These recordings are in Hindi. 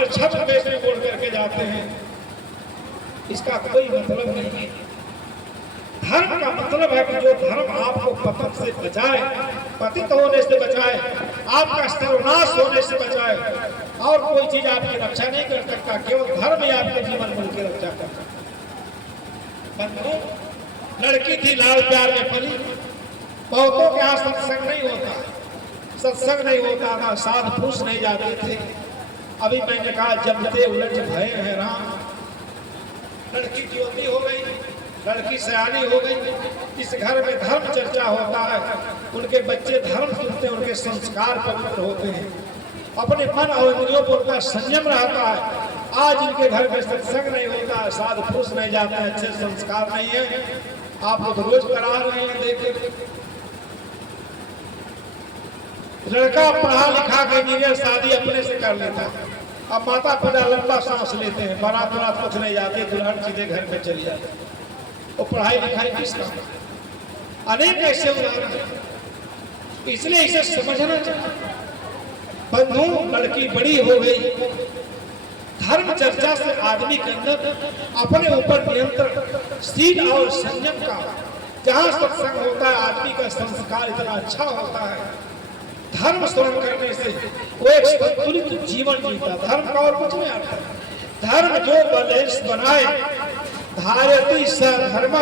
पर छत बेचने बोल करके जाते हैं, इसका कोई मतलब नहीं है। धर्म का मतलब है कि जो धर्म आपको पतन से बचाए, पतित होने से बचाए, आपका सर्वनाश होने से बचाए, और कोई चीज आपकी रक्षा नहीं कर सकता, केवल धर्म ही आपके जीवन में की रक्षा कर सकता। बंधु, लड़की थी लाल प्यार में पली, बहुतों के यहाँ सत्संग नहीं होता, सत्संग नहीं होता था, साध पुरुष नहीं जाते थे। अभी मैंने कहा जब ते उलट भय है राम, लड़की ज्योति हो गई, लड़की सयानी हो गई। जिस घर में धर्म चर्चा होता है, उनके बच्चे धर्म सुनते हैं, उनके संस्कार पवित्र होते हैं, अपने मन और इंद्रियों पर उनका संयम रहता है। आज इनके घर में सत्संग नहीं होता, साधु पुरुष नहीं जाते हैं, अच्छे संस्कार नहीं है। आप लोग रोज करा रहे हैं, देखे लड़का पढ़ा लिखा के इंजीनियर शादी अपने से कर लेता है, अब माता पिता लंबा सांस लेते हैं, बारात बारात कुछ नहीं जाते, दुल्हन सीधे घर में चली जाती है। वो पढ़ाई लिखाई किस काम? अनेक ऐसे उदाहरण हैं, इसलिए इसे समझना चाहिए। बंधु, लड़की बड़ी हो गई, धर्म चर्चा से आदमी के अंदर अपने ऊपर नियंत्रण, शील और संयम का, जहां सत्संग होता है आदमी का संस्कार इतना अच्छा होता है, धर्म श्रवण करने से वो एक संतुलित जीवन जीता। धर्म का और कुछ नहीं आता। धर्म जो बलेश बनाए, धारयति धर्म,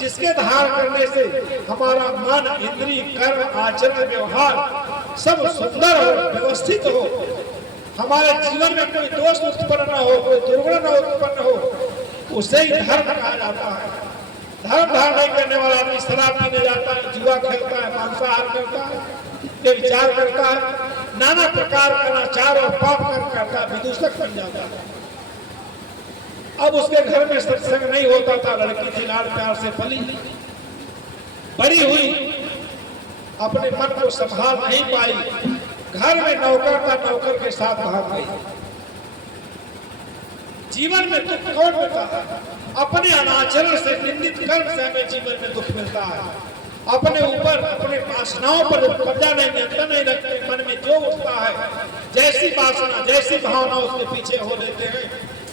जिसके धार करने से हमारा मन, इंद्रिय, कर्म, आचरण, व्यवहार सब सुंदर हो, व्यवस्थित हो, हमारे जीवन में कोई दोष उत्पन्न न हो, कोई दुर्गुण न उत्पन्न हो, उसे ही धर्म कहा जाता है। धर्म धारण नहीं करने वाला आदमी शराब पीने जाता है, जुआ खेलता है, मांसाहार करता है, व्यभिचार करता है, नाना प्रकार का अनाचार और पाप करता है, विदूषक बन जाता है। अब उसके घर में सत्संग नहीं होता था, लड़की थी लाल प्यार से पली, बड़ी हुई, अपने मन को संभाल नहीं पाई, घर में नौकर था, नौकर के साथ भाग गई। जीवन में दुख कौन मिलता है? अपने अनाचरण से, निंदित कर्म से हमें जीवन में दुख मिलता है। अपने ऊपर, अपने वासनाओं पर कब्जा नहीं, नियंत्रण नहीं रखते, मन में जो उठता है, जैसी वासना, जैसी भावना उसके पीछे हो लेते हैं,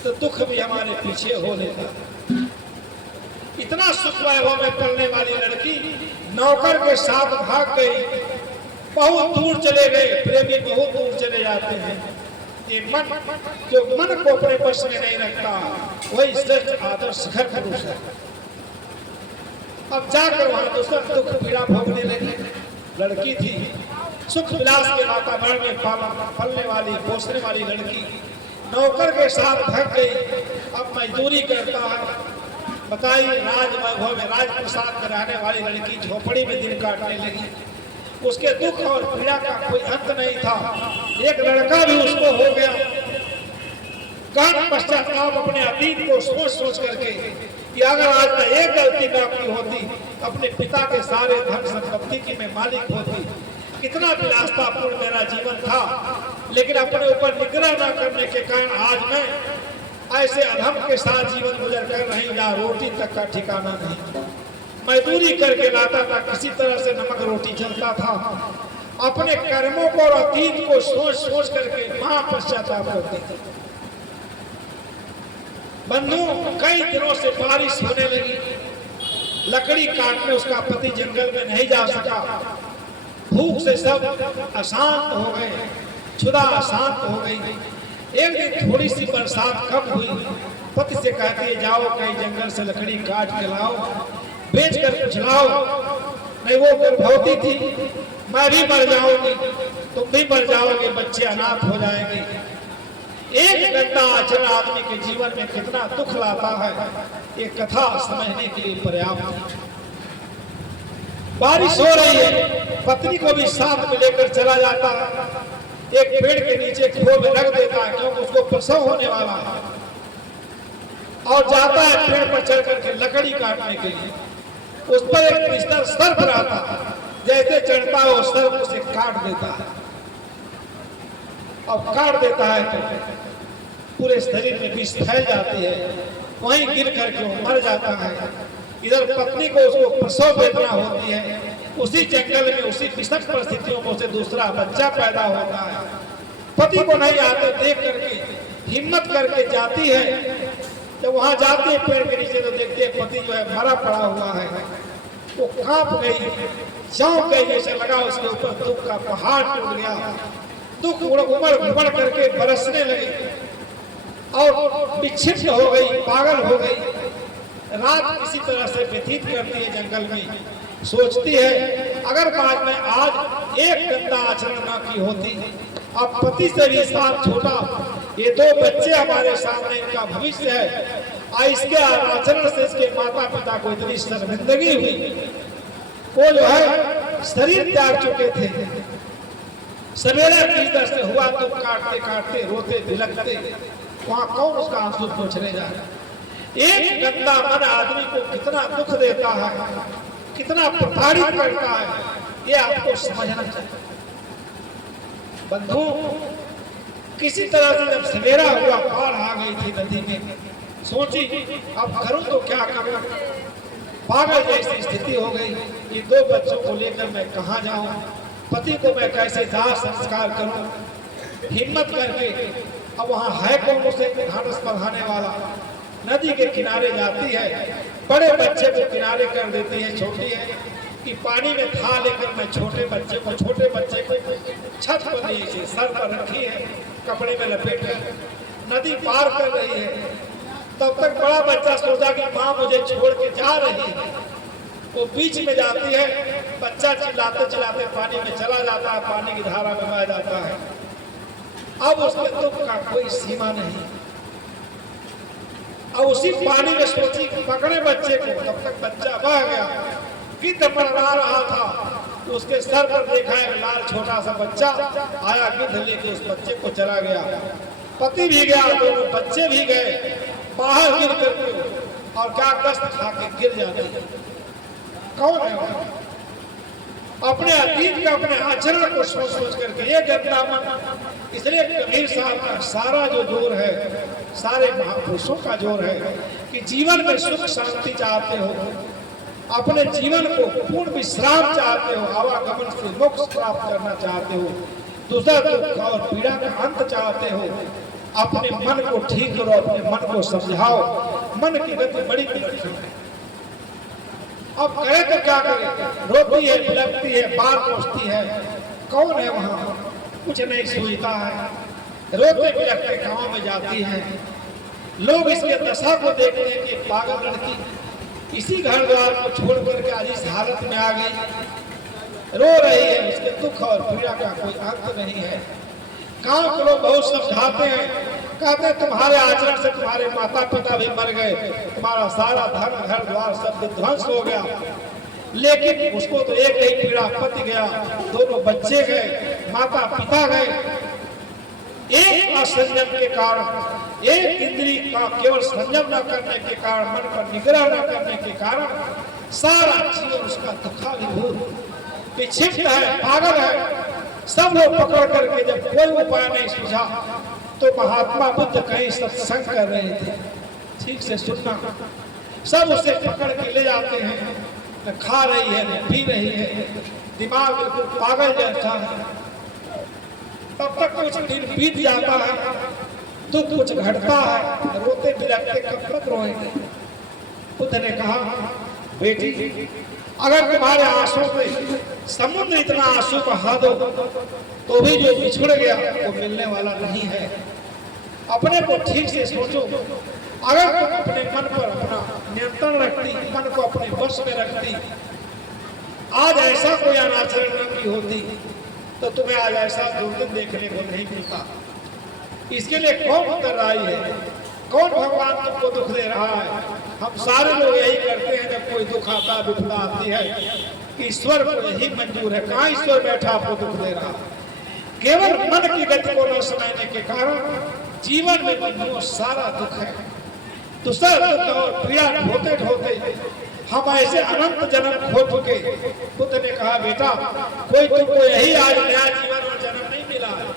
तो दुख भी हमारे पीछे हो लेता है। इतना सुख वैभव में पलने वाली लड़की नौकर के साथ भाग गई, बहुत दूर चले गए। प्रेमी बहुत दूर चले जाते हैं। ये मन, जो मन को अपने वश में नहीं रखता, वही श्रेष्ठ आदर्श घर पुरुष है। अब जाकर वहां दूसरा दुख पीड़ा भोगने लगी। लड़की थी, सुख विलास के वातावरण में पलने वाली, पोसने वाली लड़की नौकर के साथ भाग गई। अब मजदूरी करता है। बताइए, राज वैभव में, राजप्रसाद में रहने वाली लड़की झोपड़ी में दिन काटने लगी। उसके दुख और पीड़ा का कोई अंत नहीं था। एक लड़का भी उसको हो गया। गहन पश्चाताप अपने अतीत को सोच सोच करके कि अगर आज मैं एक गलती ना की होती, अपने पिता के सारे धन संपत्ति की मैं मालिक होती, कितना विलासतापूर्ण मेरा जीवन था। लेकिन अपने ऊपर निग्रह न करने के कारण आज मैं ऐसे अधम के साथ जीवन गुजर कर रही हूं, जहाँ रोटी तक का ठिकाना नहीं। मजदूरी करके लाता था, किसी तरह से नमक रोटी चलता था। अपने कर्मों को और अतीत को सोच सोच करके महा पश्चाताप करती थी। बंधु, कई दिनों से बारिश होने लगी। लकड़ी काटने उसका पति जंगल में नहीं जा सका। भूख से सब अशांत हो गए, क्षुधा अशांत हो गई। एक दिन थोड़ी सी बरसात कम हुई। पति से कहती है, जाओ कहीं जंगल से लकड़ी काट के लाओ, बेच कर कुछ लाओ। नहीं, वो गर्भवती थी, मैं भी मर जाऊंगी, तुम भी मर जाओगे, बच्चे अनाथ हो जाएंगे। एक गंदा आचरण आदमी के जीवन में कितना दुख लाता है, ये कथा समझने के लिए पर्याप्त है। बारिश हो रही है, पत्नी को भी साथ में लेकर चला जाता है। एक पेड़ के नीचे खो में रख देता है, क्योंकि उसको प्रसव होने वाला है। और जाता है पेड़ पर चढ़ करके लकड़ी काटने के लिए। उस पर एक बिस्तर सर्प रहता है, जैसे चढ़ता है वो सर्प उसे काट देता है। और काट देता है तो पूरे शरीर में विष फैल जाती है, वहीं गिर करके वो मर जाता है। इधर पत्नी को उसको प्रसव वेदना होती है। उसी जंगल में, उसी विषम परिस्थितियों में उसे दूसरा बच्चा पैदा होता है। पति को नहीं आते देख करके हिम्मत करके जाती है। जब वहां जाती है पेड़ के नीचे तो देखते हैं पति जो है मरा पड़ा हुआ है। वो कांप गई, चौंक गई, जैसे लगा उसके ऊपर दुख का पहाड़ टूट गया। दुख उमड़ करके बरसने लगी और विक्षिप्त हो गई, पागल हो गई। रात किसी तरह से व्यतीत करती है जंगल में। सोचती है अगर बाद में आज एक गंदा आचरण न की होती, अब पति से भी साथ छोटा, ये दो बच्चे हमारे सामने, इनका भविष्य है, इसके आचरण से इसके माता पिता को इतनी शर्मिंदगी हुई। वो जो है शरीर त्याग चुके थे। सवेरे किस तरह से हुआ तो काटते काटते रोते बिलखते, वहां कौन उसका आंसू पोंछने जा रहा है। एक गंदा मन आदमी को कितना दुख देता है, कितना प्रताड़ित करता है, ये आपको समझना चाहिए। बंधु, किसी तरह से जब सवेरा हुआ, बाढ़ आ गई थी नदी में, सोची अब करूं तो क्या करूं, पागल जैसी स्थिति हो गई। ये दो बच्चों को लेकर मैं कहां जाऊं, पति को मैं कैसे दाह संस्कार करूं। हिम्मत करके अब वहां है कौन उसे ढांढस बंधाने वाला। नदी के किनारे जाती है, बड़े बच्चे को किनारे कर देती है, छोटी है कि पानी में था लेकर मैं छोटे बच्चे को छत पर नीचे सर पर रखी है, कपड़े में लपेट कर नदी पार कर रही है। तब तक बड़ा बच्चा सोचा कि माँ मुझे छोड़ के जा रही है। वो बीच में जाती है, बच्चा चिल्लाते चिल्लाते पानी में चला जाता है, पानी की धारा में बह जाता है। अब उसके दुख का कोई सीमा नहीं। अब उसी पानी में सोची पकड़े बच्चे को, तब तक बच्चा बह गया। गिद्ध पड़वा रहा था, तो उसके सर पर देखा है लाल छोटा सा बच्चा आया, गिद्ध लेके उस बच्चे को चला गया। पति भी गया, दोनों बच्चे भी गए, बाहर गिर करके और क्या कष्ट खा के गिर जाते हैं। कौन है वो? अपने अतीत का, अपने आचरण को सोच सोच करके ये गंदा मन। इसलिए कबीर साहब का सारा जो जोर है, सारे महापुरुषों का जोर है कि जीवन में सुख शांति चाहते हो, अपने जीवन को पूर्ण विश्राम चाहते हो, आवागमन से मोक्ष प्राप्त करना चाहते हो, दूसरा दुख और पीड़ा का अंत चाहते हो, अपने मन को ठीक करो, अपने मन को समझाओ। मन की गति बड़ी विलक्षण है। अब करे तो क्या करे, रोती है, बिलखती है, बार पहुंचती है, कौन है वहां, कुछ नहीं सूझता है। रोते बिलखते गांव में जाती है, लोग इसके दशा को देखते हैं कि पागल लड़की इसी घर द्वार को छोड़ करके आज इस हालत में आ गई, रो रही है, उसके दुख और पीड़ा का कोई अंत नहीं है। गांव के लोग बहुत समझाते हैं, कहते हैं तुम्हारे आचरण से तुम्हारे माता पिता भी मर गए, तुम्हारा सारा धन घर द्वार सब विध्वंस हो गया। लेकिन उसको तो एक ही पीड़ा, पति गया, दोनों बच्चे गए, माता पिता गए। एक असंयम के कारण, एक इंद्री का केवल संयम न करने के कारण, मन पर निग्रह न करने के कारण सारा जीवन उसका दुखाभिभूत विक्षिप्त है, पागल है। सब लोग पकड़ करके जब कोई उपाय नहीं सूझा तो महात्मा बुद्ध कहीं सत्संग कर रहे थे, ठीक से सुनना, सब उसे पकड़ के ले जाते हैं, न खा रही है न पी रही है, दिमाग बिल्कुल पागल जैसा है। तब तक कुछ दिन बीत जाता है, तो कुछ घटता है, रोते बिलखते कब तक रोएंगे। बुद्ध ने कहा बेटी, अगर तुम्हारे आंसू पे समुद्र इतना आंसू बहा दो तो भी जो बिछुड़ गया वो मिलने वाला नहीं है। अपने को ठीक से सोचो, अगर तुम अपने मन पर अपना नियंत्रण रखती, मन को अपने वश में रखती, आज ऐसा कोई अनाचरण न की होती तो तुम्हें आज ऐसा दुर्दिन देखने को नहीं मिलता। इसके लिए कौन उत्तरदायी है, कौन भगवान तुमको दुख दे रहा है? हम सारे लोग यही करते हैं, जब कोई दुख आता, विपदा आती है, ईश्वर को यही मंजूर है। कहाँ ईश्वर बैठा आपको दुख दे रहा? केवल मन की गति को न समझने के कारण जीवन में बंधुओं सारा दुख है। दूसरा दुख और पीड़ा ढोते ढोते हम ऐसे अनंत जन्म खो चुके। बुद्ध ने कहा बेटा, कोई तुमको यही आज नया जीवन और जन्म नहीं मिला है,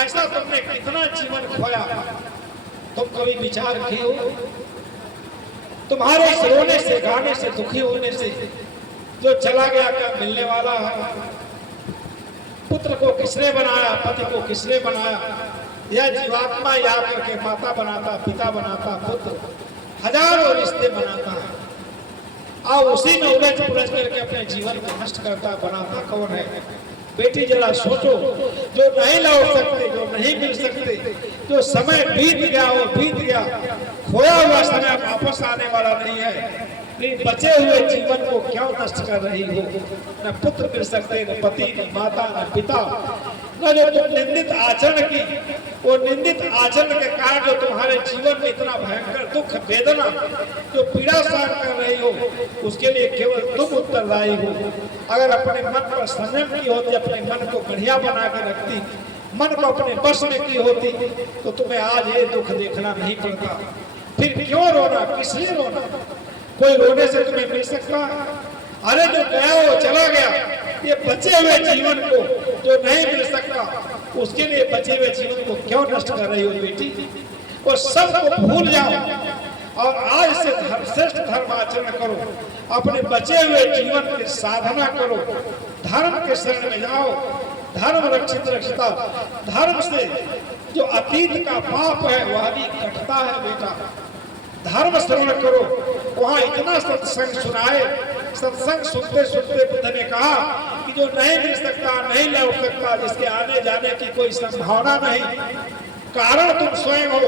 ऐसा तुमने कितना जीवन खोया, तुम कभी विचार किए हो? तुम्हारे इस रोने से, गाने से, दुखी होने से जो चला गया क्या मिलने वाला है? पुत्र को किसने बनाया, पति को किसने बनाया, यह जीवात्मा या करके माता बनाता, पिता बनाता, पुत्र, हजारों रिश्ते बनाता है और उसी में उलझ पुलझ करके अपने जीवन को नष्ट करता, बनाता कौन है? बेटी जरा सोचो, जो नहीं लौट सकते, जो नहीं मिल सकते, जो समय बीत गया वो बीत गया, खोया हुआ समय वापस आने वाला नहीं है। बचे हुए जीवन को क्यों नष्ट कर रही हो? न पुत्र मिल सकते, न पति, न माता, न पिता, न जो तुम निंदित आचरण की, वो निंदित आचरण के कारण जो तुम्हारे जीवन में इतना भयंकर दुख वेदना जो पीड़ा सहन कर रही हो, उसके लिए केवल तुम उत्तरदायी हो। अगर अपने मन पर संयम की होती, अपने मन को बढ़िया बना के रखती, मन को अपने बस में की होती, तो तुम्हें आज ये दुख देखना नहीं पड़ता। फिर क्यों रोना, किस लिए रोना? कोई रोने से तुम्हें मिल सकता है? अरे जो गया वो चला गया। ये बचे हुए जीवन को जो नहीं मिल सकता, उसके लिए बचे हुए जीवन को क्यों नष्ट कर रही हो बेटी? वो सब को भूल जाओ और आज से श्रेष्ठ धर्म आचरण करो, अपने बचे हुए जीवन की साधना करो, धर्म के शरण में जाओ। धर्म रक्षित रक्षता, धर्म से जो अतीत का पाप है वह भी कटता है बेटा। धर्म श्रवण करो, वहां इतना सत्संग सुनाए, सत्संग सुनते सुनते बुद्ध ने कहा कि जो नहीं मिल सकता, नहीं लौट सकता, जिसके आने जाने की कोई संभावना नहीं, कारण तुम स्वयं हो,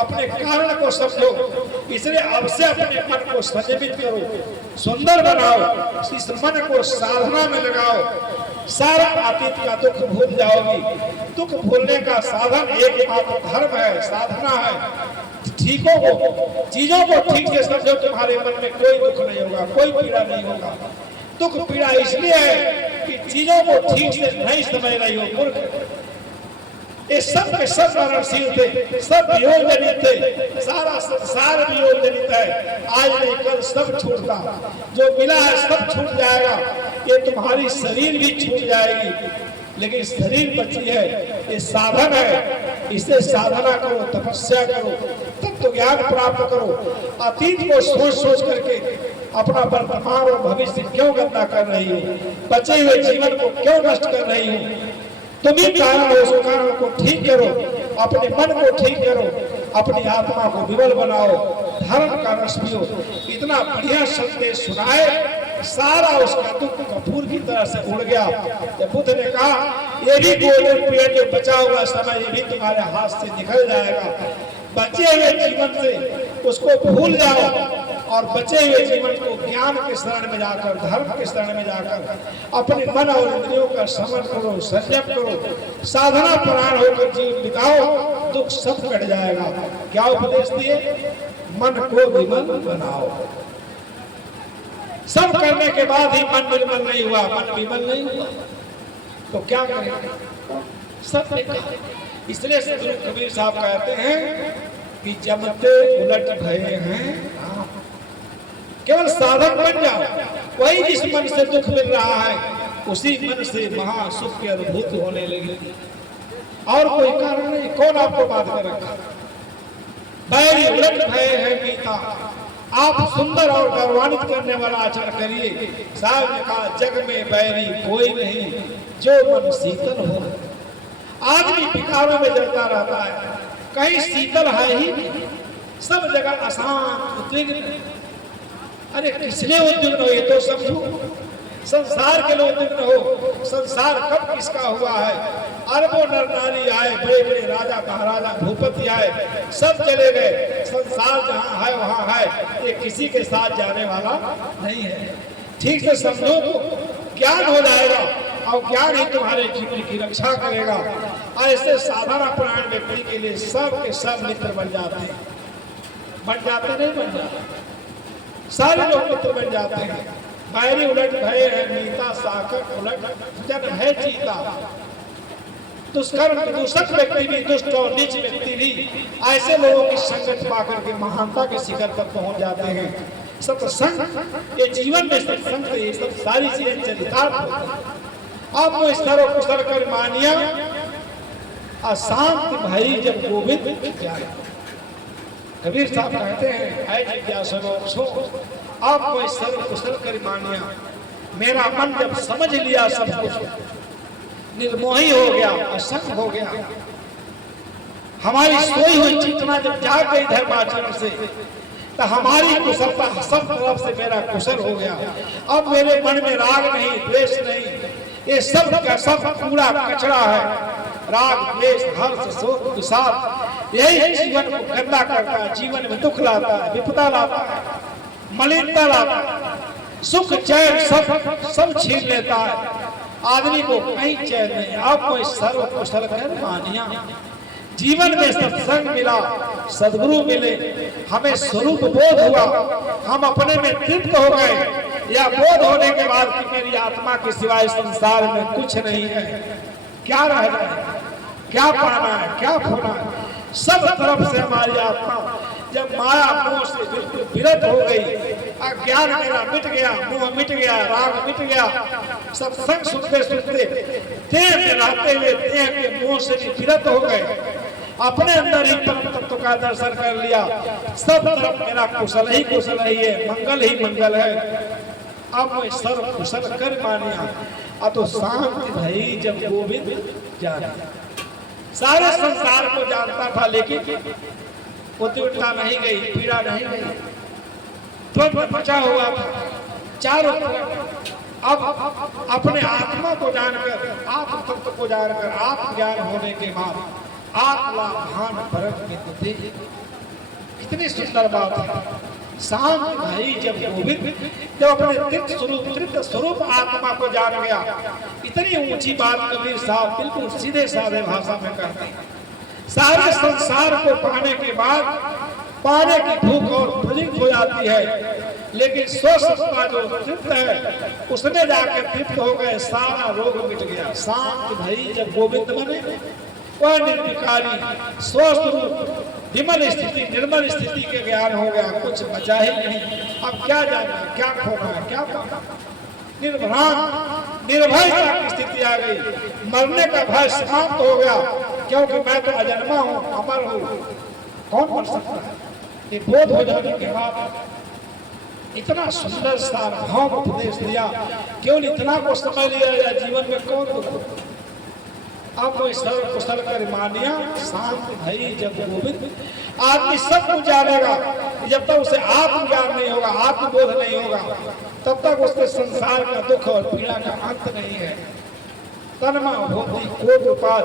अपने कारण को समझो। इसलिए अब से अपने मन को संयमित करो, सुंदर बनाओ, इस मन को साधना में लगाओ, सारा अतीत का दुख भूल जाओगी। दुख भूलने का साधन एक मात्र धर्म है, साधना है। ठीकों को, चीजों को ठीक से समझो, तुम्हारे मन में कोई दुख नहीं होगा, कोई पीड़ा नहीं होगा। दुख पीड़ा इसलिए है कि चीजों को ठीक से नहीं समझ रही हो, मूर्ख। ये सब के सब मरणशील थे, सब वियोग जनित थे, सारा संसार वियोग जनित है। आज नहीं कल सब छूटता, जो मिला है सब छूट जाएगा। ये तुम्हारी शरीर भी छूट जाएगी, लेकिन शरीर बची है, ये साधन है। इससे साधना करो, तपस्या करो, तत्व ज्ञान प्राप्त करो। अतीत को सोच सोच करके अपना वर्तमान और भविष्य क्यों गंदा कर रही हो? बचे हुए जीवन को क्यों नष्ट कर रही हो? तुम ही कारण हो, उस कारण को ठीक करो, अपने मन को ठीक करो, अपनी आत्मा को विबल बनाओ, धर्म का रस पियो। इतना बढ़िया संदेश सुनाए, सारा उसका दुख कपूर की तरह से उड़ गया। जब बुद्ध ने कहा ये भी गोल्डन पीरियड जो बचा हुआ समय, ये भी तुम्हारे हाथ से निकल जाएगा। बचे हुए जीवन से उसको भूल जाओ और बचे हुए जीवन को ज्ञान के शरण में जाकर, धर्म के शरण में जाकर अपने मन और इंद्रियों का समर्पण करो, संयम करो, साधना परायण होकर जीवन बिताओ, दुख सब कट जाएगा। क्या उपदेश दिए? मन को विमल बनाओ। सब करने के बाद ही मन विमल नहीं हुआ, मन विमल नहीं हुआ तो क्या करेंगे? सब देखा। इसलिए गुरु कबीर साहब कहते हैं कि जमते उलट भये हैं, केवल साधक बन जाओ। वही जिस मन से दुख मिल रहा है, उसी मन से महासुख की अनुभूति होने लगेगी। और कोई कारण नहीं। कौन आपको बात कर रखा? बैरी उलट भये हैं मीता। आप सुंदर और गौरवान्वित करने वाला आचरण करिए। साहब ने कहा जग में बैरी कोई नहीं, जो मन शीतल हो। आदमी विकारों में जलता रहता है, कहीं शीतल है ही नहीं, सब जगह अशांत उद्विग्न। अरे किसने उद्विग्न हो? ये तो समझो, संसार के लिए उद्विग्न हो। संसार कब किसका हुआ है? अरबों नर नारी आए, बड़े बड़े राजा महाराजा भूपति आए, सब चले गए। संसार जहाँ है वहाँ है, ये किसी के साथ जाने वाला नहीं है। ठीक से समझो तो ज्ञान हो जाएगा और ज्ञान ही तुम्हारे जीवन की रक्षा करेगा। ऐसे साधारण प्राण व्यक्ति के लिए सब के सब मित्र बन जाते हैं। बन जाते नहीं बन जाते, सारे लोग मित्र बन जाते हैं। बैरी उलट भये हैं मीता, साकर उलट जन है चीता। दुष्कर्म दूषक व्यक्ति भी, दुष्ट और नीच व्यक्ति भी ऐसे लोगों की संगत पाकर के महानता के शिखर पर पहुंच जाते हैं। सत्संग ये जीवन में सत्संग से ये सब सारी चीजें चरितार्थ होती हैं। अब वो इस तरह कुशल कर मानिया अशांत भई जब गोविंद जाए। कबीर साहब कहते हैं ऐ जिज्ञासु आपको इस तरह कुशल कर मानिया, मेरा मन जब समझ लिया सब कुछ, निर्मोही हो गया, असंग हो गया, हमारी सोई हुई चेतना जब जाग गई धर्माचरण से, तो हमारी कुशलता सब तरफ से मेरा कुशल हो गया। अब मेरे मन में राग नहीं, द्वेष नहीं, ये सब का सब कूड़ा कचरा है। राग, द्वेष, हर्ष, शोक, विषाद यही जीवन को गंदा करता है, जीवन में दुख लाता है, विपदा लाता है, मलिनता लाता है, सुख चैन सब छीन लेता है। आदमी को कहीं चैन नहीं। अब कोई सर्व कुशल कर मानिया, जीवन में सत्संग मिला, सद्गुरु मिले, हमें स्वरूप बोध हुआ, हम अपने में तृप्त हो गए। या बोध होने के बाद कि मेरी आत्मा के सिवाय संसार में कुछ नहीं है, क्या रह जाए, क्या पाना है, क्या खोना है। सब तरफ से हमारी आत्मा जब माया मोह से बिल्कुल विरत हो गई, अज्ञान मेरा मिट गया, मोह मिट गया, राग मिट गया, सत्संग सुनते सुनते देह में रहते हुए देह के मोह से विरत हो गए, अपने अंदर ही परम तत्व का दर्शन कर लिया। सब तरफ मेरा कुशल ही है, मंगल ही मंगल है। अब मैं सर्व कुशल कर मानिया, अब तो शांति भई जब गोविंद जाना। सारे संसार को जानता था, लेकिन उद्विग्नता नहीं गई, पीड़ा नहीं गई, द्वंद्व मचा हुआ था चारों तरफ। अब अपने आत्मा को जानकर, आत्म तत्व को जानकर, आत्मज्ञान होने के बाद आत्मा भान परम मिलते। कितनी सुंदर बात है। शांत भाई जब गोविंद, जब अपने तृप्त स्वरूप आत्मा को जान गया। इतनी ऊंची बात कबीर साहब बिल्कुल सीधे साधे भाषा में कहते हैं। सारे संसार को पाने के बाद पाने की भूख और प्रयुक्त हो जाती है, लेकिन स्वसत्ता जो तृप्त है उसने जाकर तृप्त हो गए, सारा रोग मिट गया। शांत भाई जब गोविंद बने, वह निर्विकारी स्वस्वरूप विमल स्थिति, निर्मल स्थिति के ज्ञान हो गया, कुछ बचा ही नहीं। अब क्या जानना, क्या खोना, क्या पाना, निर्भ्रांत निर्भयता की स्थिति आ गई। मरने का भय समाप्त हो गया, क्योंकि मैं तो अजन्मा हूँ, अमर हूँ, कौन मर सकता है। ये बोध हो जाने के बाद इतना सुंदर सार्वभौम उपदेश दिया, केवल इतना को समझ लिया या जीवन में कौन दुख। अब कोई सर्व कुशल कर मानिया, शांत भई जब गोविंद। आदमी सब कुछ जानेगा, जब तक उसे आत्मज्ञान नहीं होगा, आत्मबोध नहीं होगा, तब तक उसके संसार का दुख और पीड़ा का अंत नहीं है। तन्मा होती कोट उपाद।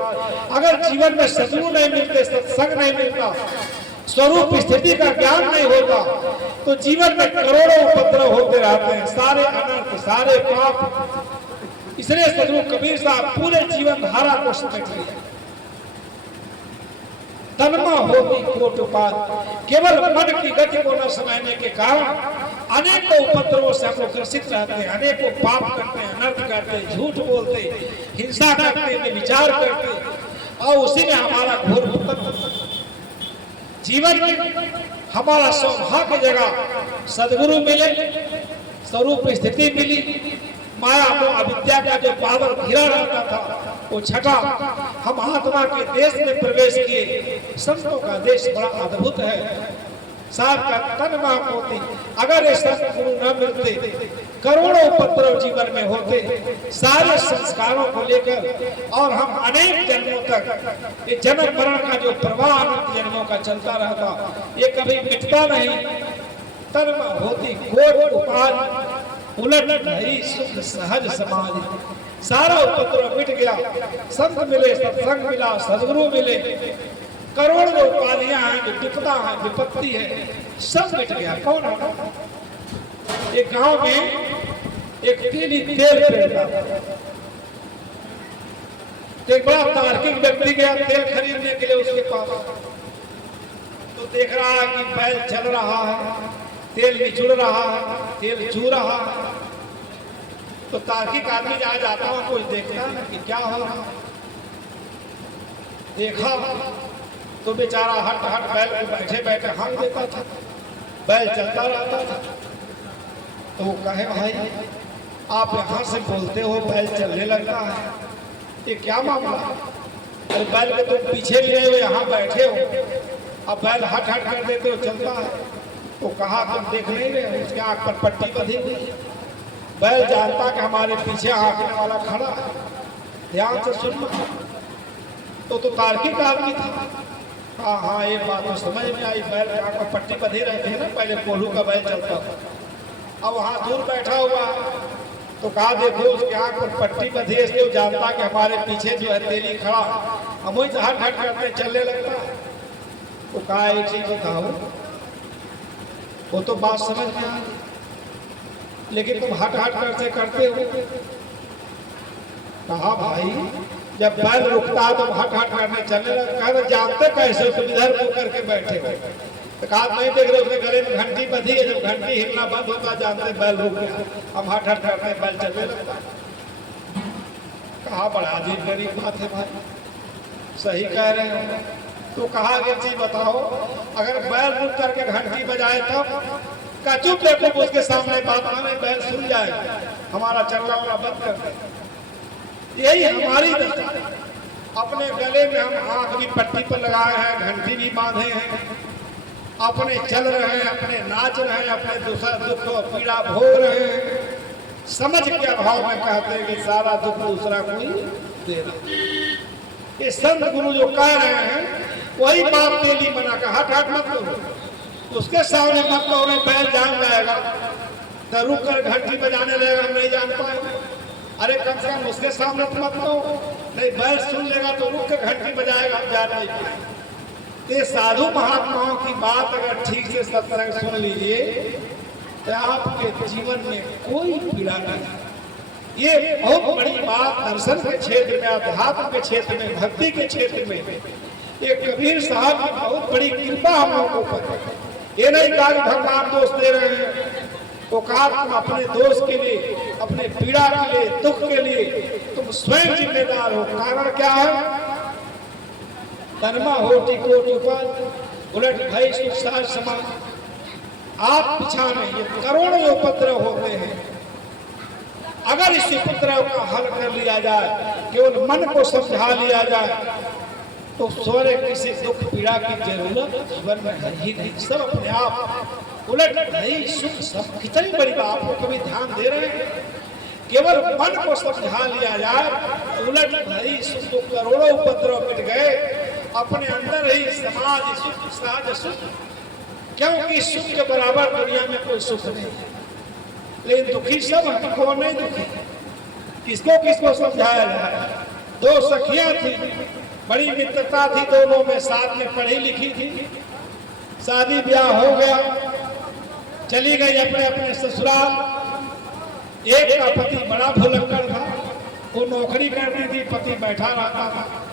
अगर जीवन में सद्गुरु नहीं मिलते, सत्संग नहीं मिलता, स्वरूप स्थिति का ज्ञान नहीं होता, तो जीवन में करोड़ों उपद्रव होते रहते हैं, सारे अनर्थ, सारे पाप। इसलिए सद्गुरु कबीर साहब पूरे जीवन धारा को समेट लिया। तन्मा होती कोट उपाद। केवल मन की गति को न समझने के कारण अनेकों उपद्रवों से हम लोग ग्रसित रहते हैं, अनेकों पाप करते हैं, अनर्थ करते हैं, झूठ बोलते, हिंसा करते, विचार करते, और उसी में हमारा घोर पतन। जीवन में हमारा सौभाग्य जगह सदगुरु मिले, स्वरूप स्थिति मिली, माया को अविद्या का जो पावर घिरा रहता था वो छटा, हम आत्मा के देश में प्रवेश किए। संतों का देश बड़ा अद्भुत है। साहब का तन मोती। अगर ये संत गुरु न मिलते, करोड़ों उपद्रव जीवन में होते, सारे संस्कारों को लेकर, और हम अनेक जन्मों तक ये जन्म मरण का जो प्रवाह अनंत जन्मों का चलता रहता, ये कभी मिटता नहीं। तन होती कोट उपाधि, उलट नहीं सुख सहज समाधि। सारा उपद्रव मिट गया, संत मिले, सत्संग मिला, सदगुरु मिले, करोड़ जो उपाधियां हैं, जो विपदा है, विपत्ति है, सब मिट गया। कौन है? एक गांव में एक तीली तेल पेड़ता, एक बड़ा तार्किक व्यक्ति गया तेल खरीदने के लिए उसके पास। तो देख रहा है कि बैल चल रहा है, तेल निचुड़ रहा है, तेल चू रहा है। तो तार्किक आदमी जहाँ जाता हो कुछ देखता है कि क्या हो रहा है। देखा तो बेचारा हट हट बैल को बैठे बैठे हाँक देता था, बैल चलता रहता था। तो वो कहे भाई आप यहाँ से बोलते हो बैल चलने लगता है, ये क्या मामला? अरे बैल के तुम पीछे लिए हो, यहाँ बैठे हो, अब बैल हट हट कर देते हो चलता है। तो कहा तुम देख नहीं रहे, उसके आँख पर पट्टी बंधी हुई। बैल जानता कि हमारे पीछे हाँकने वाला खड़ा है, ध्यान से सुनना। तो तार्किक आदमी था, हाँ हाँ, ये बात तो समझ में आई। बैल के आंख में पट्टी बंधी रहती है ना, पहले कोल्हू का बैल चलता था। अब वहाँ दूर बैठा हुआ तो कहा देखो उसकी आंख पर पट्टी बंधी है, इसलिए वो जानता कि हमारे पीछे जो है तेली खड़ा, हम वही से हट हट करते चलने लगता। तो कहा एक चीज बताओ, वो तो बात समझ में आ गई, लेकिन तुम हट हट करते हो। कहा भाई जब बैल रुकता है तो हट हट करने चलने लगता। जानते कैसे हो, तुम इधर मुंह करके बैठे हो। तो कहा नहीं देख रहे, उसके गले में घंटी बंधी है, जब घंटी हिलना बंद होता जानते बैल रुक गया, हम हट हट करते बैल चलने लगता। कहा बड़ा अजीब गरीब बात है भाई, सही कह रहे हो। तो कहा एक चीज बताओ, अगर बैल रुक करके घंटी बजाए तब का चुप देखो, उसके सामने बात माने बैल सुन जाए, हमारा चलना वाला बंद कर दे। यही हमारी दशा है। अपने गले में हम आंख भी पट्टी पर लगाए हैं, घंटी भी बांधे हैं, अपने चल रहे हैं, अपने नाच रहे हैं, अपने दूसरा दुख और पीड़ा भोग रहे हैं। समझ के अभाव में कहते हैं कि सारा दुख दूसरा कोई दे रहा। ये संत गुरु जो कह रहे हैं वही बात के लिए मना कर, हट हट मत करो, उसके सामने मत करो, बैल जान जाएगा तो रुक कर घंटी बजाने लगेगा, हम नहीं जान पाएंगे। अरे कम से कम उसके सामने तो मत कहो, नहीं बैल सुन लेगा तो रुक के घंटी बजाएगा, हम जान नहीं पाएंगे। ये साधु महात्माओं की बात अगर ठीक से सत्संग सुन लीजिए तो आपके जीवन में कोई पीड़ा नहीं। ये बहुत बड़ी बात दर्शन के क्षेत्र में, अध्यात्म के क्षेत्र में, भक्ति के क्षेत्र में ये कबीर साहब की बहुत बड़ी कृपा हम लोगों को। ये नहीं कहा कि भगवान दोष दे रहे हैं, तो कहा तुम अपने दोष के लिए, अपने पीड़ा के लिए, दुख के लिए तुम स्वयं जिम्मेदार हो। कारण क्या है? तनमा होती कोटि उपद्रव, उलट भय सुख सहज समान। आप पीछा नहीं, ये करोड़ों उपद्रव होते हैं। अगर इस उपद्रव का हल कर लिया जाए, केवल मन को समझा लिया जाए, तो स्वर्ग किसी दुख पीड़ा की जरूरत जीवन में है ही नहीं। सब अपने आप उलट नहीं सुख सब। कितनी बड़ी बात, आप लोग कभी ध्यान दे रहे हैं? केवल मन को समझा लिया जाए, उलट नहीं सुख, तो करोड़ों उपद्रव मिट गए। अपने अंदर ही समाज सुख, साज सुख, क्योंकि सुख के बराबर दुनिया में कोई सुख नहीं है। लेकिन दुखी सब हैं, कौन नहीं दुखी? किसको किसको समझाया जाए? दो सखियां थी, बड़ी मित्रता थी दोनों में, साथ में पढ़ी लिखी थी, शादी ब्याह हो गया, चली गई अपने अपने ससुराल। एक का पति बड़ा भुलक्कड़ था, वो नौकरी करती थी, पति बैठा रहता था,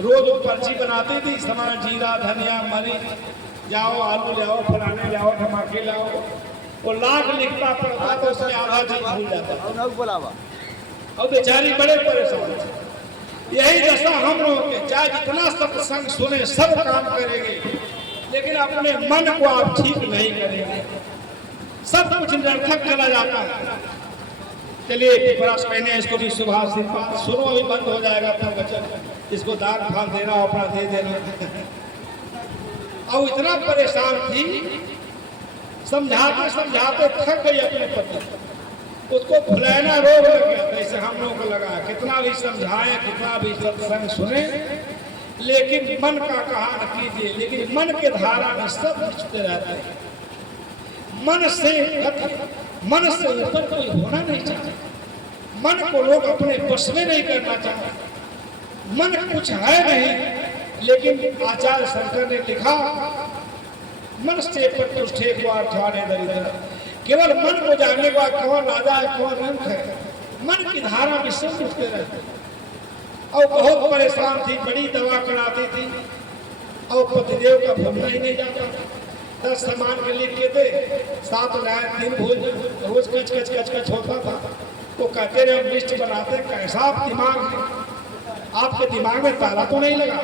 रोज वो पर्ची बनाती थी, सामान जीरा धनिया मरीच, जाओ आलू ले आओ, फलाने ले आओ, टमाटर लाओ। वो लाख लिखता पड़ता तो उसमें आधा चीज भूल जाता। और बेचारी बड़े परेशान थे। यही दशा हम लोगों के, चाहे जितना सत्संग सुने, सब काम करेंगे, लेकिन अपने मन को आप ठीक नहीं करेंगे, सब कुछ निरर्थक चला जाता है। चलिए पिपरास कहने इसको भी सुभाषित बात सुनो, अभी बंद हो जाएगा अपना वचन। इसको दान फान देना अपना दे देना। और इतना परेशान थी, समझाते समझाते थक गई अपने पति, उसको फुलाना रोग लग गया, जैसे हम लोगों को लगा। कितना भी समझाएं, कितना भी सत्संग सुने, लेकिन मन का कहा न कीजिए। लेकिन मन के धारा में सब छुटे रहते हैं। मन से ऊपर कोई होना नहीं चाहते। मन को लोग अपने बस में नहीं करना चाहते। मन कुछ है नहीं, लेकिन आचार्य शंकर ने लिखा, मन से प्रतिष्ठे को अर्थाने दरिद्र। केवल मन को जानने का कौन राजा है कौन रंग है, मन की धारा में सब उठते रहते। और बहुत परेशान थी, बड़ी दवा कराती थी, और पतिदेव का भूलना ही नहीं जाता। 10 सामान के लिख के दे, 7 लाइन 3 भूल, रोज कच कच कच कच होता था। तो कहते रहे हम लिस्ट बनाते, कैसा आप दिमाग है, आपके दिमाग में ताला तो नहीं लगा?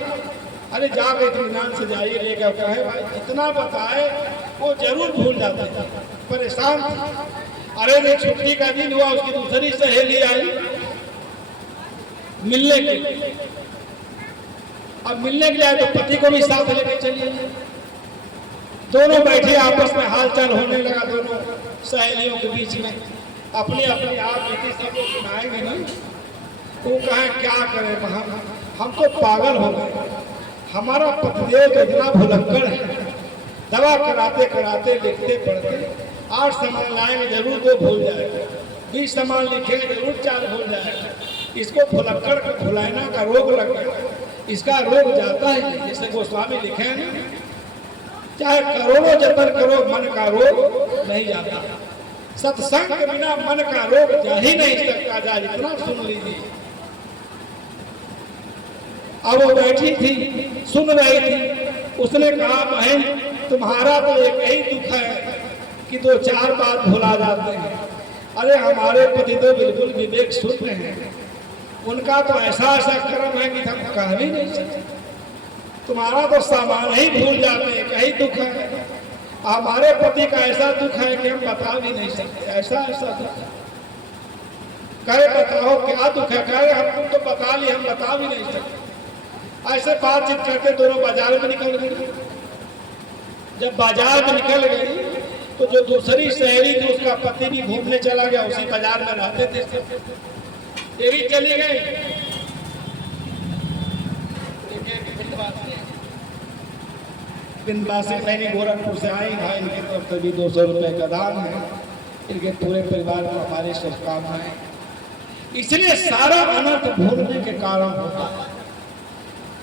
अरे जाके इत्मीनान से जाइए, लेकर कहे भाई जितना बताए वो जरूर भूल जाते हैं। परेशान। अरे वो छुट्टी का दिन हुआ, उसकी दूसरी सहेली आई मिलने के लिए। अब मिलने के लिए तो पति को भी साथ लेकर चलिए। दोनों बैठे आपस में हालचाल होने लगा, दोनों सहेलियों के बीच में। अपनी अपनी आप बीती सब लोग सुनाएंगे नहीं, वो कहें क्या करें, हम तो पागल हो गए, हमारा पतिदेव तो इतना भुलक्कड़ है, दवा कराते कराते लिखते पढ़ते 8 सामान लाएंगे जरूर 2 भूल जाएगा, 20 सामान लिखेंगे जरूर 4 भूल जाएगा। इसको भुलक्कड़ का भुलाना का रोग लग गया, इसका रोग जाता है। जैसे गोस्वामी लिखे हैं ना, चाहे करोड़ों जतन करो मन का रोग नहीं जाता, सत्संग के बिना मन का रोग जा ही नहीं सकता। जा इतना सुन लीजिए। अब वो बैठी थी सुन रही थी, उसने कहा बहन तुम्हारा तो एक ही दुख है कि 2-4 बात भुला जाते हैं। अरे हमारे पति तो बिल्कुल विवेक शून्य हैं, उनका तो ऐसा ऐसा कर्म है कि हम कह भी नहीं सकते। तुम्हारा तो सामान ही भूल जाते हैं, कहीं दुख है। हमारे पति का ऐसा दुख है कि हम बता भी नहीं सकते, ऐसा ऐसा दुख है। कहे बताओ क्या दुख है? कहे हम तुम तो बता लिए, हम बता भी नहीं सकते। ऐसे बातचीत करके दोनों बाजार में निकल गई। जब बाजार में निकल गई तो जो दूसरी सहेली थी उसका पति भी घूमने चला गया, उसी बाजार में रहते थे, ये भी चली गई। बिंदवासी सैनी गोरखपुर से आई भाई, इनकी तरफ से भी 200 रुपए का दान है। इनके पूरे परिवार को हमारी शुभकामनाएं। इसलिए सारा अनर्थ भूलने के कारण होता है।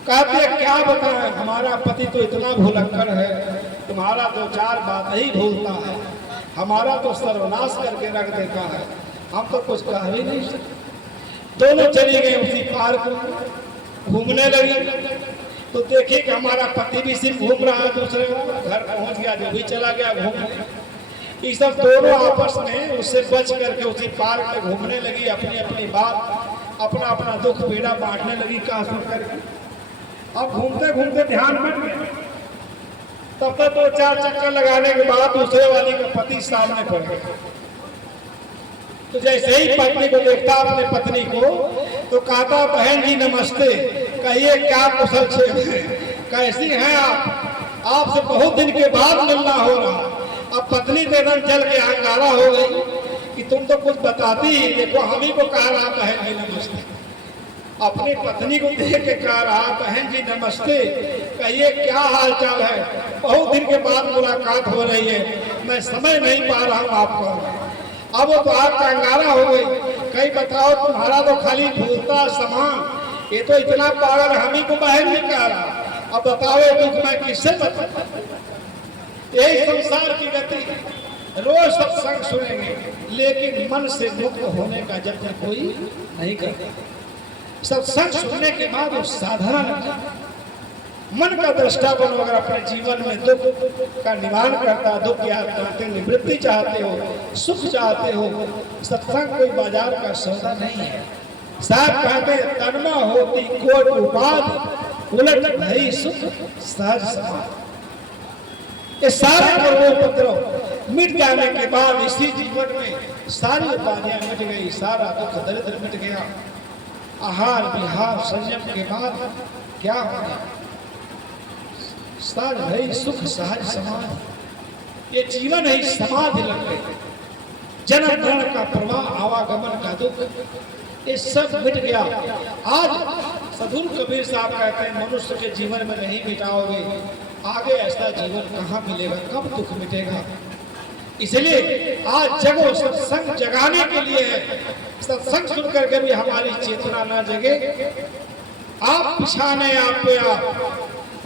कहते क्या बताएं, हमारा पति तो इतना भुलक्कड़ है, तुम्हारा 2-4 बात ही भूलता है, हमारा तो सर्वनाश करके रख देता है, हम तो कुछ कह भी नहीं सकते। दोनों चली गए उसी पार्क में घूमने लगी। तो देखिए कि हमारा पति भी सिर्फ घूम रहा है, दूसरे घर पहुंच गया, जो भी चला गया घूमने। ये सब दोनों आपस में उससे बच करके उसी पार्क में घूमने लगी, अपनी अपनी बात, अपना अपना दुख पीड़ा बांटने लगी। कहा सुन करके अब घूमते घूमते ध्यान बन गया। तब तक 2-4 चक्कर लगाने के बाद दूसरे वाली का पति सामने पड़ गया। तो जैसे ही पत्नी को देखता अपने पत्नी को, तो कहता बहन जी नमस्ते, कहिए क्या कुशल क्षेम है, कैसी हैं आप? आपसे बहुत दिन के बाद मिलना हो रहा। अब पत्नी तो एकदम चल के अंगारा हो गई कि तुम तो कुछ बताती ही, देखो हम ही को कह रहा बहन जी नमस्ते। अपनी पत्नी को देख के कह रहा बहन जी नमस्ते, कहिए क्या हाल चाल है, बहुत दिन के बाद मुलाकात हो रही है, मैं समय नहीं पा रहा हूँ आपको। अब वो तो आपका अंगारा हो गई, कहीं बताओ तुम्हारा तो खाली भूलता सामान, ये तो इतना पागल हम ही को बहन नहीं कह रहा। अब बताओ ये दुख मैं किससे बताऊं? यही संसार की गति। रोज सत्संग सुनेंगे लेकिन मन से मुक्त होने का जब तक कोई नहीं करता। सत्संग सुनने के बाद वो साधना लगता, मन का दृष्टा बनो। अगर अपने जीवन में दुख का निवारण करता, दुख याद करते, निवृत्ति चाहते हो, सुख चाहते हो, सत्संग कोई बाजार का सौदा नहीं है। साहब कहते तन्मा होती कोट उपाधि, उलट नहीं सुख सहज समाधि। ये सारे कर्मोपद्रव मिट जाने के बाद इसी जीवन में सारी उपाधियां मिट गई, सारा दुख दरिद्र मिट गया। आहार विहार संयम के बाद क्या हो गया? सहज है सुख सहज समाधि। ये जीवन है समाधि लग गई। जन्म मरण का प्रवाह, आवागमन का दुख, ये सब मिट गया। आज सदगुरु कबीर साहब कहते हैं मनुष्य के जीवन में नहीं मिटाओगे, आगे ऐसा जीवन कहाँ मिलेगा, कब दुख मिटेगा। इसलिए आज जगो, सत्संग जगाने के लिए है। सत्संग सुन करके भी हमारी चेतना न जगे। आप पिछाने आप पे आप,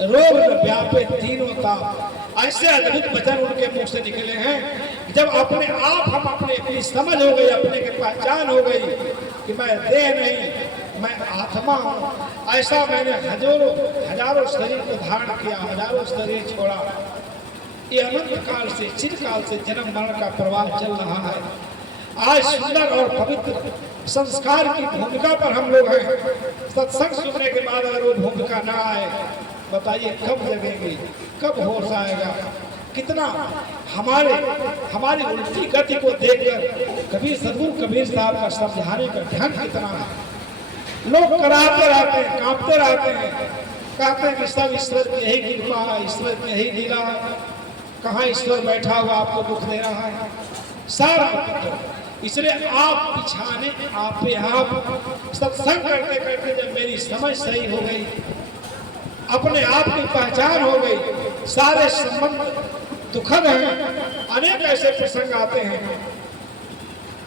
रोग व्यापे तीनों ताप। ऐसे अद्भुत वचन उनके मुख से निकले हैं। जब अपने आप हम अपनी समझ हो गई, अपने की पहचान हो गई कि मैं देह नहीं मैं आत्मा हूँ। ऐसा मैंने हजारों शरीर को धारण किया, हजारों शरीर छोड़ा। ये अनंत काल से चिरकाल से जन्म मरण का प्रवाह चल रहा है। आज सुंदर और पवित्र संस्कार की भूमिका पर हम लोग हैं। सत्संग सुनने के बाद अगर वो भूमिका ना आए, बताइए कब जगेंगे, कब होश आएगा? कितना हमारी उल्टी गति को देखकर कभी सदगुरु कबीर साहब का समझाने का ध्यान कितना है। लोग कराते रहते हैं, कांपते रहते हैं, कहते हैं कि सब ईश्वर की यही कृपा है, ईश्वर की यही लीला है। कहाँ ईश्वर बैठा हुआ आपको दुख दे रहा है? सारा इसलिए आप पिछाने आप सत्संग करते करते जब मेरी समझ सही हो गई, अपने आप की पहचान हो गई, सारे संबंध दुखद हैं। अनेक ऐसे प्रसंग आते हैं।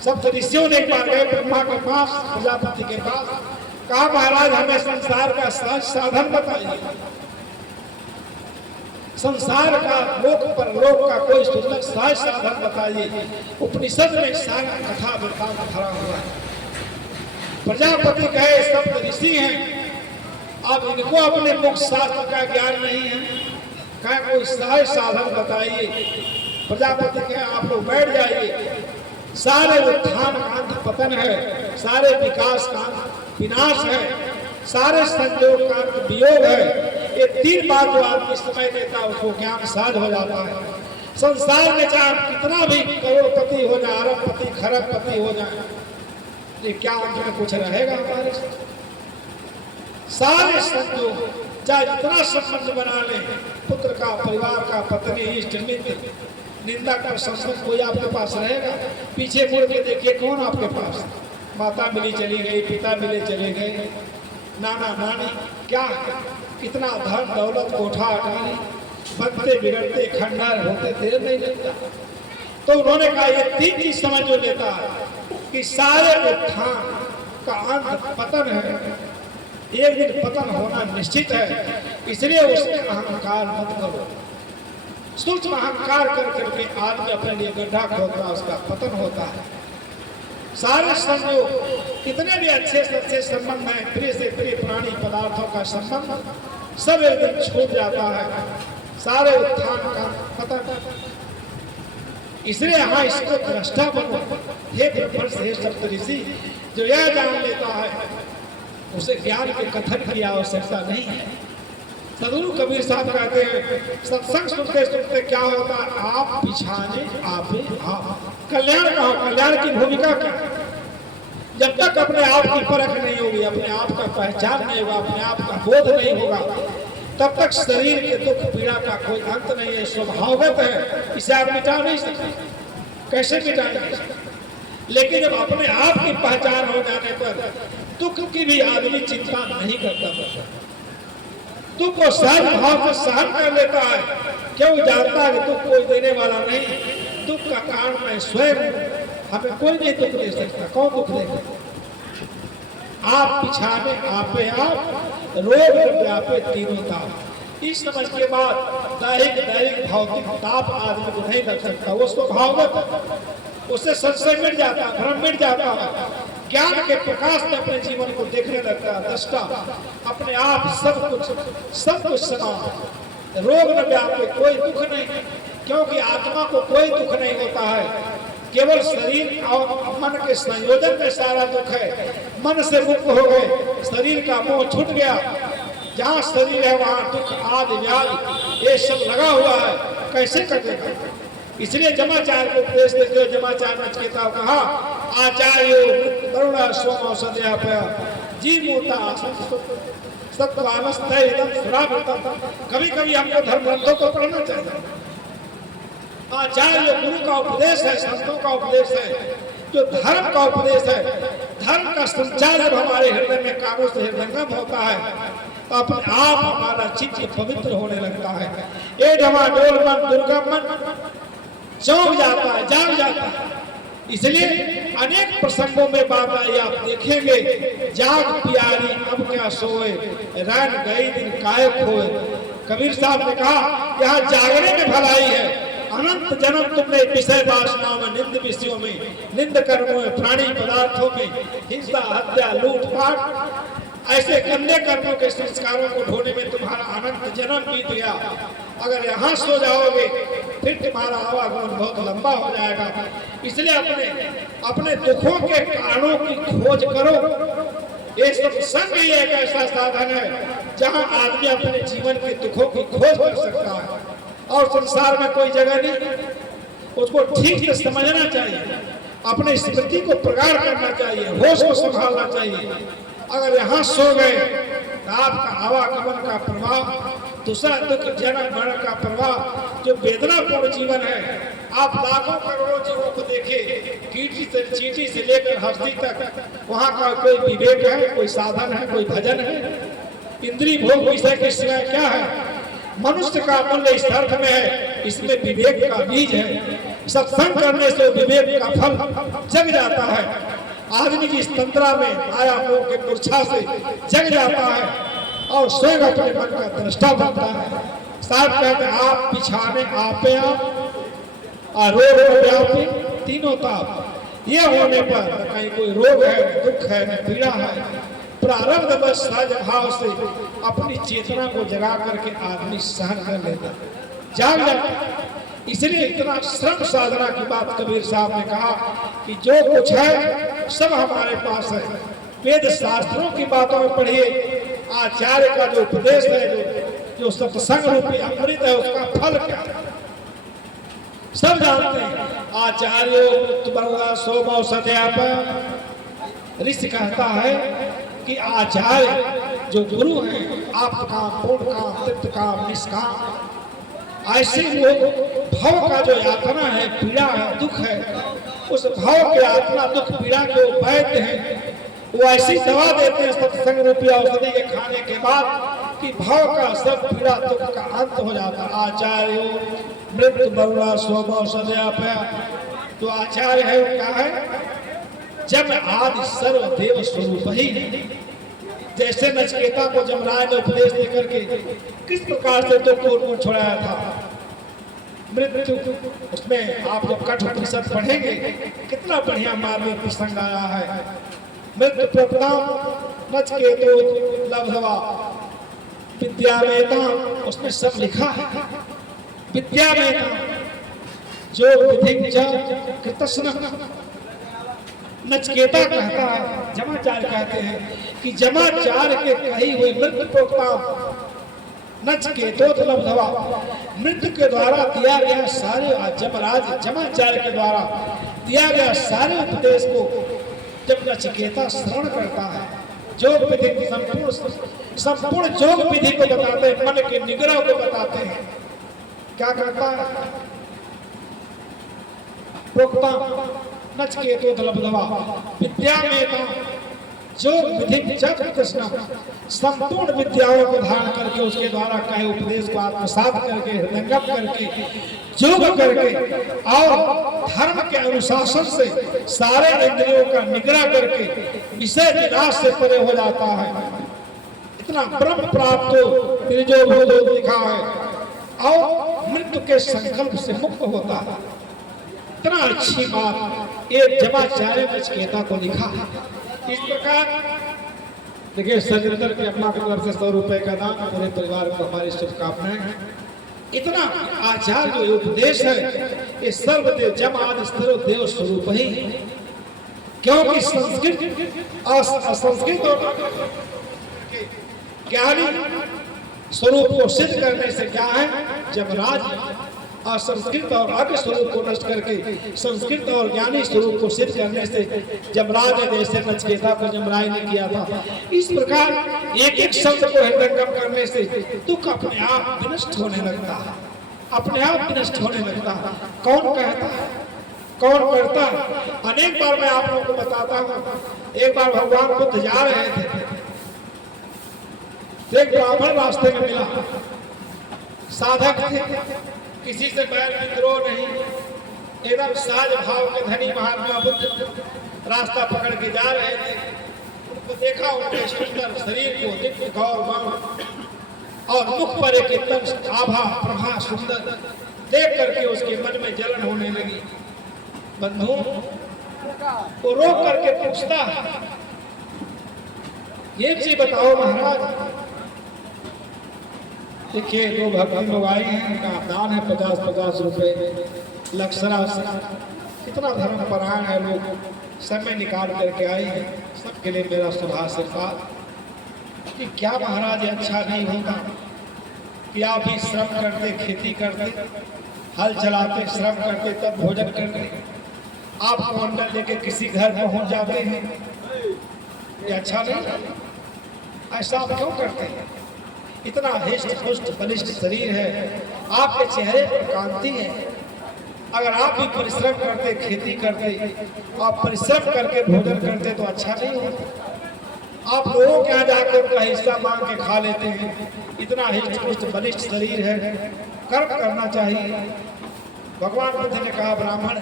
सब ऋषियों ने एक बार गए ब्रह्मा के पास, प्रजापति के पास, कहा महाराज हमें संसार का सहज साधन बताइए, संसार का लोक पर लोक का कोई सुंदर सहज साधन बताइए। उपनिषद में सारा कथा वृत्तांत भरा हुआ है। प्रजापति कहे सब ऋषि हैं, अब इनको अपने मुख शास्त्र का ज्ञान नहीं है, कहे कोई सहज साधन बताइए। प्रजापति कहे आप लोग बैठ जाइए, सारे उत्थान का अंत पतन है, सारे विकास का अंत विनाश है, सारे संयोग का अंत वियोग है। ये तीन बात जो आदमी समय देता है उसको ज्ञान साध हो जाता है। संसार में चाहे कितना भी करोड़पति हो जाए, अरबपति खरबपति हो जाए, ये क्या अंत में कुछ रहेगा हमारे साथ? सारे संयोग चाहे जितना संबंध बना ले, पुत्र का, परिवार का, पत्नी, इष्ट मित्र, निंदा का संबंध कोई आपके पास रहेगा? पीछे मुड़ के देखिए कौन आपके पास? माता मिली चली गई, पिता मिले चले गए, नाना नानी, क्या है? कितना धन दौलत कोठा अटारी, बनते बिगड़ते खंडर होते देर नहीं लगता। तो उन्होंने कहा ये तीन चीज समझ जो लेता है कि सारे उत्थान का अंत पतन है, एक दिन पतन होना निश्चित है, इसलिए उसमें अहंकार मत करो। सूक्ष्म अहंकार कर करके आदमी अपने लिए गड्ढा खोदता, उसका पतन होता है। सारे संयोग कितने भी अच्छे से अच्छे संबंध हैं, प्रिय से प्रिय प्राणी पदार्थों का संबंध सब एक दिन छूट जाता है, सारे उत्थान का पतन। इसलिए यहाँ इसको दृष्टा बनो, हे ब्रह्मर्षि, हे सप्तऋषि। जो यह जान लेता है उसे ज्ञान के कथन की आवश्यकता नहीं है। सदगुरु कबीर साहब कहते हैं सत्संग सुनते सुनते क्या होता है, आप पिछाने आपे आप। कल्याण का हो, कल्याण की भूमिका क्या? जब तक अपने आप की परख नहीं होगी, अपने आप का पहचान नहीं होगा, अपने आप का बोध नहीं होगा, तब तक शरीर के दुख पीड़ा का कोई अंत नहीं है, स्वभावगत है, इसे आप मिटा नहीं सकते। कैसे मिटाएंगे? लेकिन जब अपने आप की पहचान हो जाने पर दुख की भी आदमी चिंता नहीं करता, दुख को सहज भाव से सहन कर लेता है। क्यों? जानता है दुख कोई देने वाला नहीं, दुख का कारण मैं स्वयं, हमें कोई नहीं दुख दे सकता। कौन दुख देगा? आप पिछाने आपे आप, रोग व्यापे तीनों ताप। इस समझ के बाद दैहिक भौतिक ताप आदमी को नहीं लग सकता, वो स्वभावगत, उससे संशय मिट जाता, भ्रम मिट जाता है, ज्ञान के प्रकाश में अपने जीवन को देखने लगता है। दृष्टा अपने आप सब कुछ समा, रोग न व्यापे, कोई दुख नहीं, क्योंकि आत्मा को कोई दुख नहीं होता है, केवल शरीर और मन के संयोजन में सारा दुख है। मन से मुक्त हो गए, शरीर का मोह छूट गया, जहाँ शरीर है वहाँ दुख आदि व्याधि ये सब लगा हुआ है, कैसे कटेगा? इसलिए जमाचार्य को उपदेश देते हुए जमाचार्य नचिकेता कहा आचार्यो करुणा स्वम औषध्यापय जीवोता सत्वानस्तैदं सुरावृतम। कभी कभी हमको धर्म ग्रंथों को पढ़ना चाहिए। आचार्य गुरु का उपदेश है, संतों का उपदेश है, जो धर्म का उपदेश है। धर्म का संचार जब हमारे हृदय में कानों से हृदयंगम होता है तो अपने आप हमारा चित्त पवित्र होने लगता है। ये डमाडोल मन दुर्गम मन चौंक जाता है, जाग जाता है। इसलिए अनेक प्रसंगों में बात आई, आप देखेंगे, जाग प्यारी अब क्या सोए, रैन गई दिन कायक होए। कबीर साहब ने कहा यहाँ जागने में भलाई है, अनंत जन्म तुमने विषय वासनाओं में, निंद विषयों में, निंद कर्मों में, प्राणी पदार्थों में, हिंसा हत्या लूटपाट ऐसे गंदे कर्मों के संस्कारों को ढोने में तुम्हारा अनंत जन्म बीत गया। अगर यहाँ सो जाओगे फिर तुम्हारा आवागमन बहुत लंबा हो जाएगा। इसलिए अपने दुखों के कारणों की खोज करो। ये सत्संग ही एक ऐसा साधन है जहाँ आदमी अपने जीवन के दुखों की खोज कर सकता है, और संसार में कोई जगह नहीं। उसको ठीक से समझना चाहिए, अपने स्मृति को प्रगाढ़ करना चाहिए, होश को संभालना चाहिए। अगर यहाँ सो गए तो आपका आवागमन का प्रभाव, दूसरा दुख जन्म मरण का प्रभाव, जो वेदनापूर्ण जीवन है, आप लाखों करोड़ों जीवों को देखें, चींटी से लेकर हस्ती तक, वहाँ का कोई विवेक है, कोई साधन है, कोई भजन है? इंद्रिय भोग विषय के सिवाय क्या है? मनुष्य का मूल्य इस अर्थ में है, इसमें विवेक का बीज है। सत्संग करने से विवेक का फल जग जाता है। आदमी जिस तंत्रा में आया मोह के मूर्छा से जग जाता है और स्वयं अपने मन का दृष्टा बनता है। साहब कहते हैं आप पिछाने आपे आप और रोग व्यापी तीनों ताप। ये होने पर कहीं कोई रोग है, दुख है, न पीड़ा है, प्रारब्ध बस सहज भाव से अपनी चेतना को जगा करके आदमी सहन कर लेता, जाग जाता। इसलिए इतना श्रम साधना की बात कबीर साहब ने कहा कि जो कुछ है सब हमारे पास है। वेद शास्त्रों की बातों में पढ़िए, आचार्य का जो उपदेश है, जो सत्संग रूपी अमृत है, उसका फल क्या है सब जानते हैं। आचार्य सोमो सत्याप ऋषि कहता है कि आचार्य जो गुरु हैं, आप काम, पूर्ण काम, तृप्त काम, निष्काम, ऐसे लोग भाव का जो यातना है, पीड़ा है, दुख है, उस भाव के यातना दुख पीड़ा के वैद्य हैं। वो ऐसी दवा देते हैं सत्संग रूपी औषधि के खाने के बाद कि भाव का सब पीड़ा दुख का अंत हो जाता। आचार्य मृत्यु बरुणा स्वभाव सदयापया। तो आचार्य है वो क्या है? जब आदि सर्वदेव स्वरूप ही। जैसे नचिकेता को जमराज ने उपदेश देकर के किस प्रकार से तो को छोड़ाया था, मृत्यु उसमें आप लोग कठ उपनिषद पढ़ेंगे, कितना बढ़िया मार्ग प्रसंग आया है। मृत्यु प्रपदाम नचिकेतो लब्धवा विद्यावेता, उसमें सब लिखा है। विद्यावेता जो विधिज्ञ कृतस्न, नचिकेता कहता है, जमाचार्य कहते हैं कि जमाचार्य के कही हुए मृत्यु प्रोक्ताम नचिकेतो लब्धवा, मृत्यु के द्वारा दिया गया सारे जमराज जमाचार्य के द्वारा दिया गया सारे उपदेश को जब नचिकेता श्रवण करता है, योग विधि संपूर्ण योग विधि को बताते हैं, मन के निग्रह को बताते हैं। क्या करता है? प्रोक्ता नचिकेतो लब्धवा विद्या में जो विधि जप कृष्ण संपूर्ण विद्याओं को धारण करके उसके द्वारा कहे उपदेश को आत्मसात करके हृदयंगम करके योग करके और धर्म के अनुशासन से सारे इंद्रियों का निग्रह करके विषय विनाश से परे हो जाता है। इतना ब्रह्म प्राप्त त्रिजो भूतो लिखा है और मृत्यु के संकल्प से मुक्त होता है। इतना अच्छी बात एक जमाचार्य नचिकेता को लिखा है। इस प्रकार देखिए सजिंदर के अपना तरफ से 100 रुपए का दान, पूरे परिवार को हमारी शुभकामनाएं। इतना आचार जो उपदेश है ये सर्वदेव जम आदि सर्वदेव स्वरूप ही, क्योंकि संस्कृत असंस्कृत और ज्ञानी स्वरूप को सिद्ध करने से क्या है, जमराज असंस्कृत और आगे स्वरूप को नष्ट करके संस्कृत और ज्ञानी स्वरूप को सिद्ध करने से जमराज ने जैसे नचिकेता को जमराज ने किया था, इस प्रकार एक एक शब्द को हृदयंगम करने से दुख अपने आप विनष्ट होने लगता है, अपने आप विनष्ट होने लगता है। कौन कहता है, कौन करता है? अनेक बार मैं आप लोगों को बताता हूँ। एक बार भगवान बुद्ध जा रहे थे, एक ब्राह्मण रास्ते में मिला, साधक थे, किसी से बैर विद्रोह नहीं, एकदम साज भाव के धनी महात्मा बुद्ध रास्ता पकड़ के जा रहे थे। उनको देखा, उनके सुंदर शरीर को दिव्य गौर बाण और मुख पर एक एकदम आभा प्रभा सुंदर देख करके उसके मन में जलन होने लगी। बंधु वो रोक करके पूछता है, ये चीज बताओ महाराज। देखिए दो भक्त लोग आए हैं, उनका दान है 50-50 रुपए, लक्षरा कितना धर्म परायण है लोग, समय निकाल करके आए हैं। सबके लिए मेरा सुभाष आशीर्वाद कि क्या महाराज अच्छा नहीं होता कि आप भी श्रम करते, खेती करते, हल चलाते, श्रम करते, तब भोजन करते, आप मंडल लेके किसी घर पहुंच जाते हैं, ये अच्छा नहीं? ऐसा आप क्यों करते हैं? इतना हिष्ट पुष्ट बलिष्ठ शरीर है, आपके चेहरे पर कांति है। अगर आप भी परिश्रम करते, खेती करते और परिश्रम करके भोजन करते तो अच्छा नहीं होता। आप लोगों के यहाँ जाकर उनका हिस्सा मांग के खा लेते हैं। इतना हिष्ट बलिष्ठ शरीर है, कर्म करना चाहिए। भगवान बुद्ध ने कहा, ब्राह्मण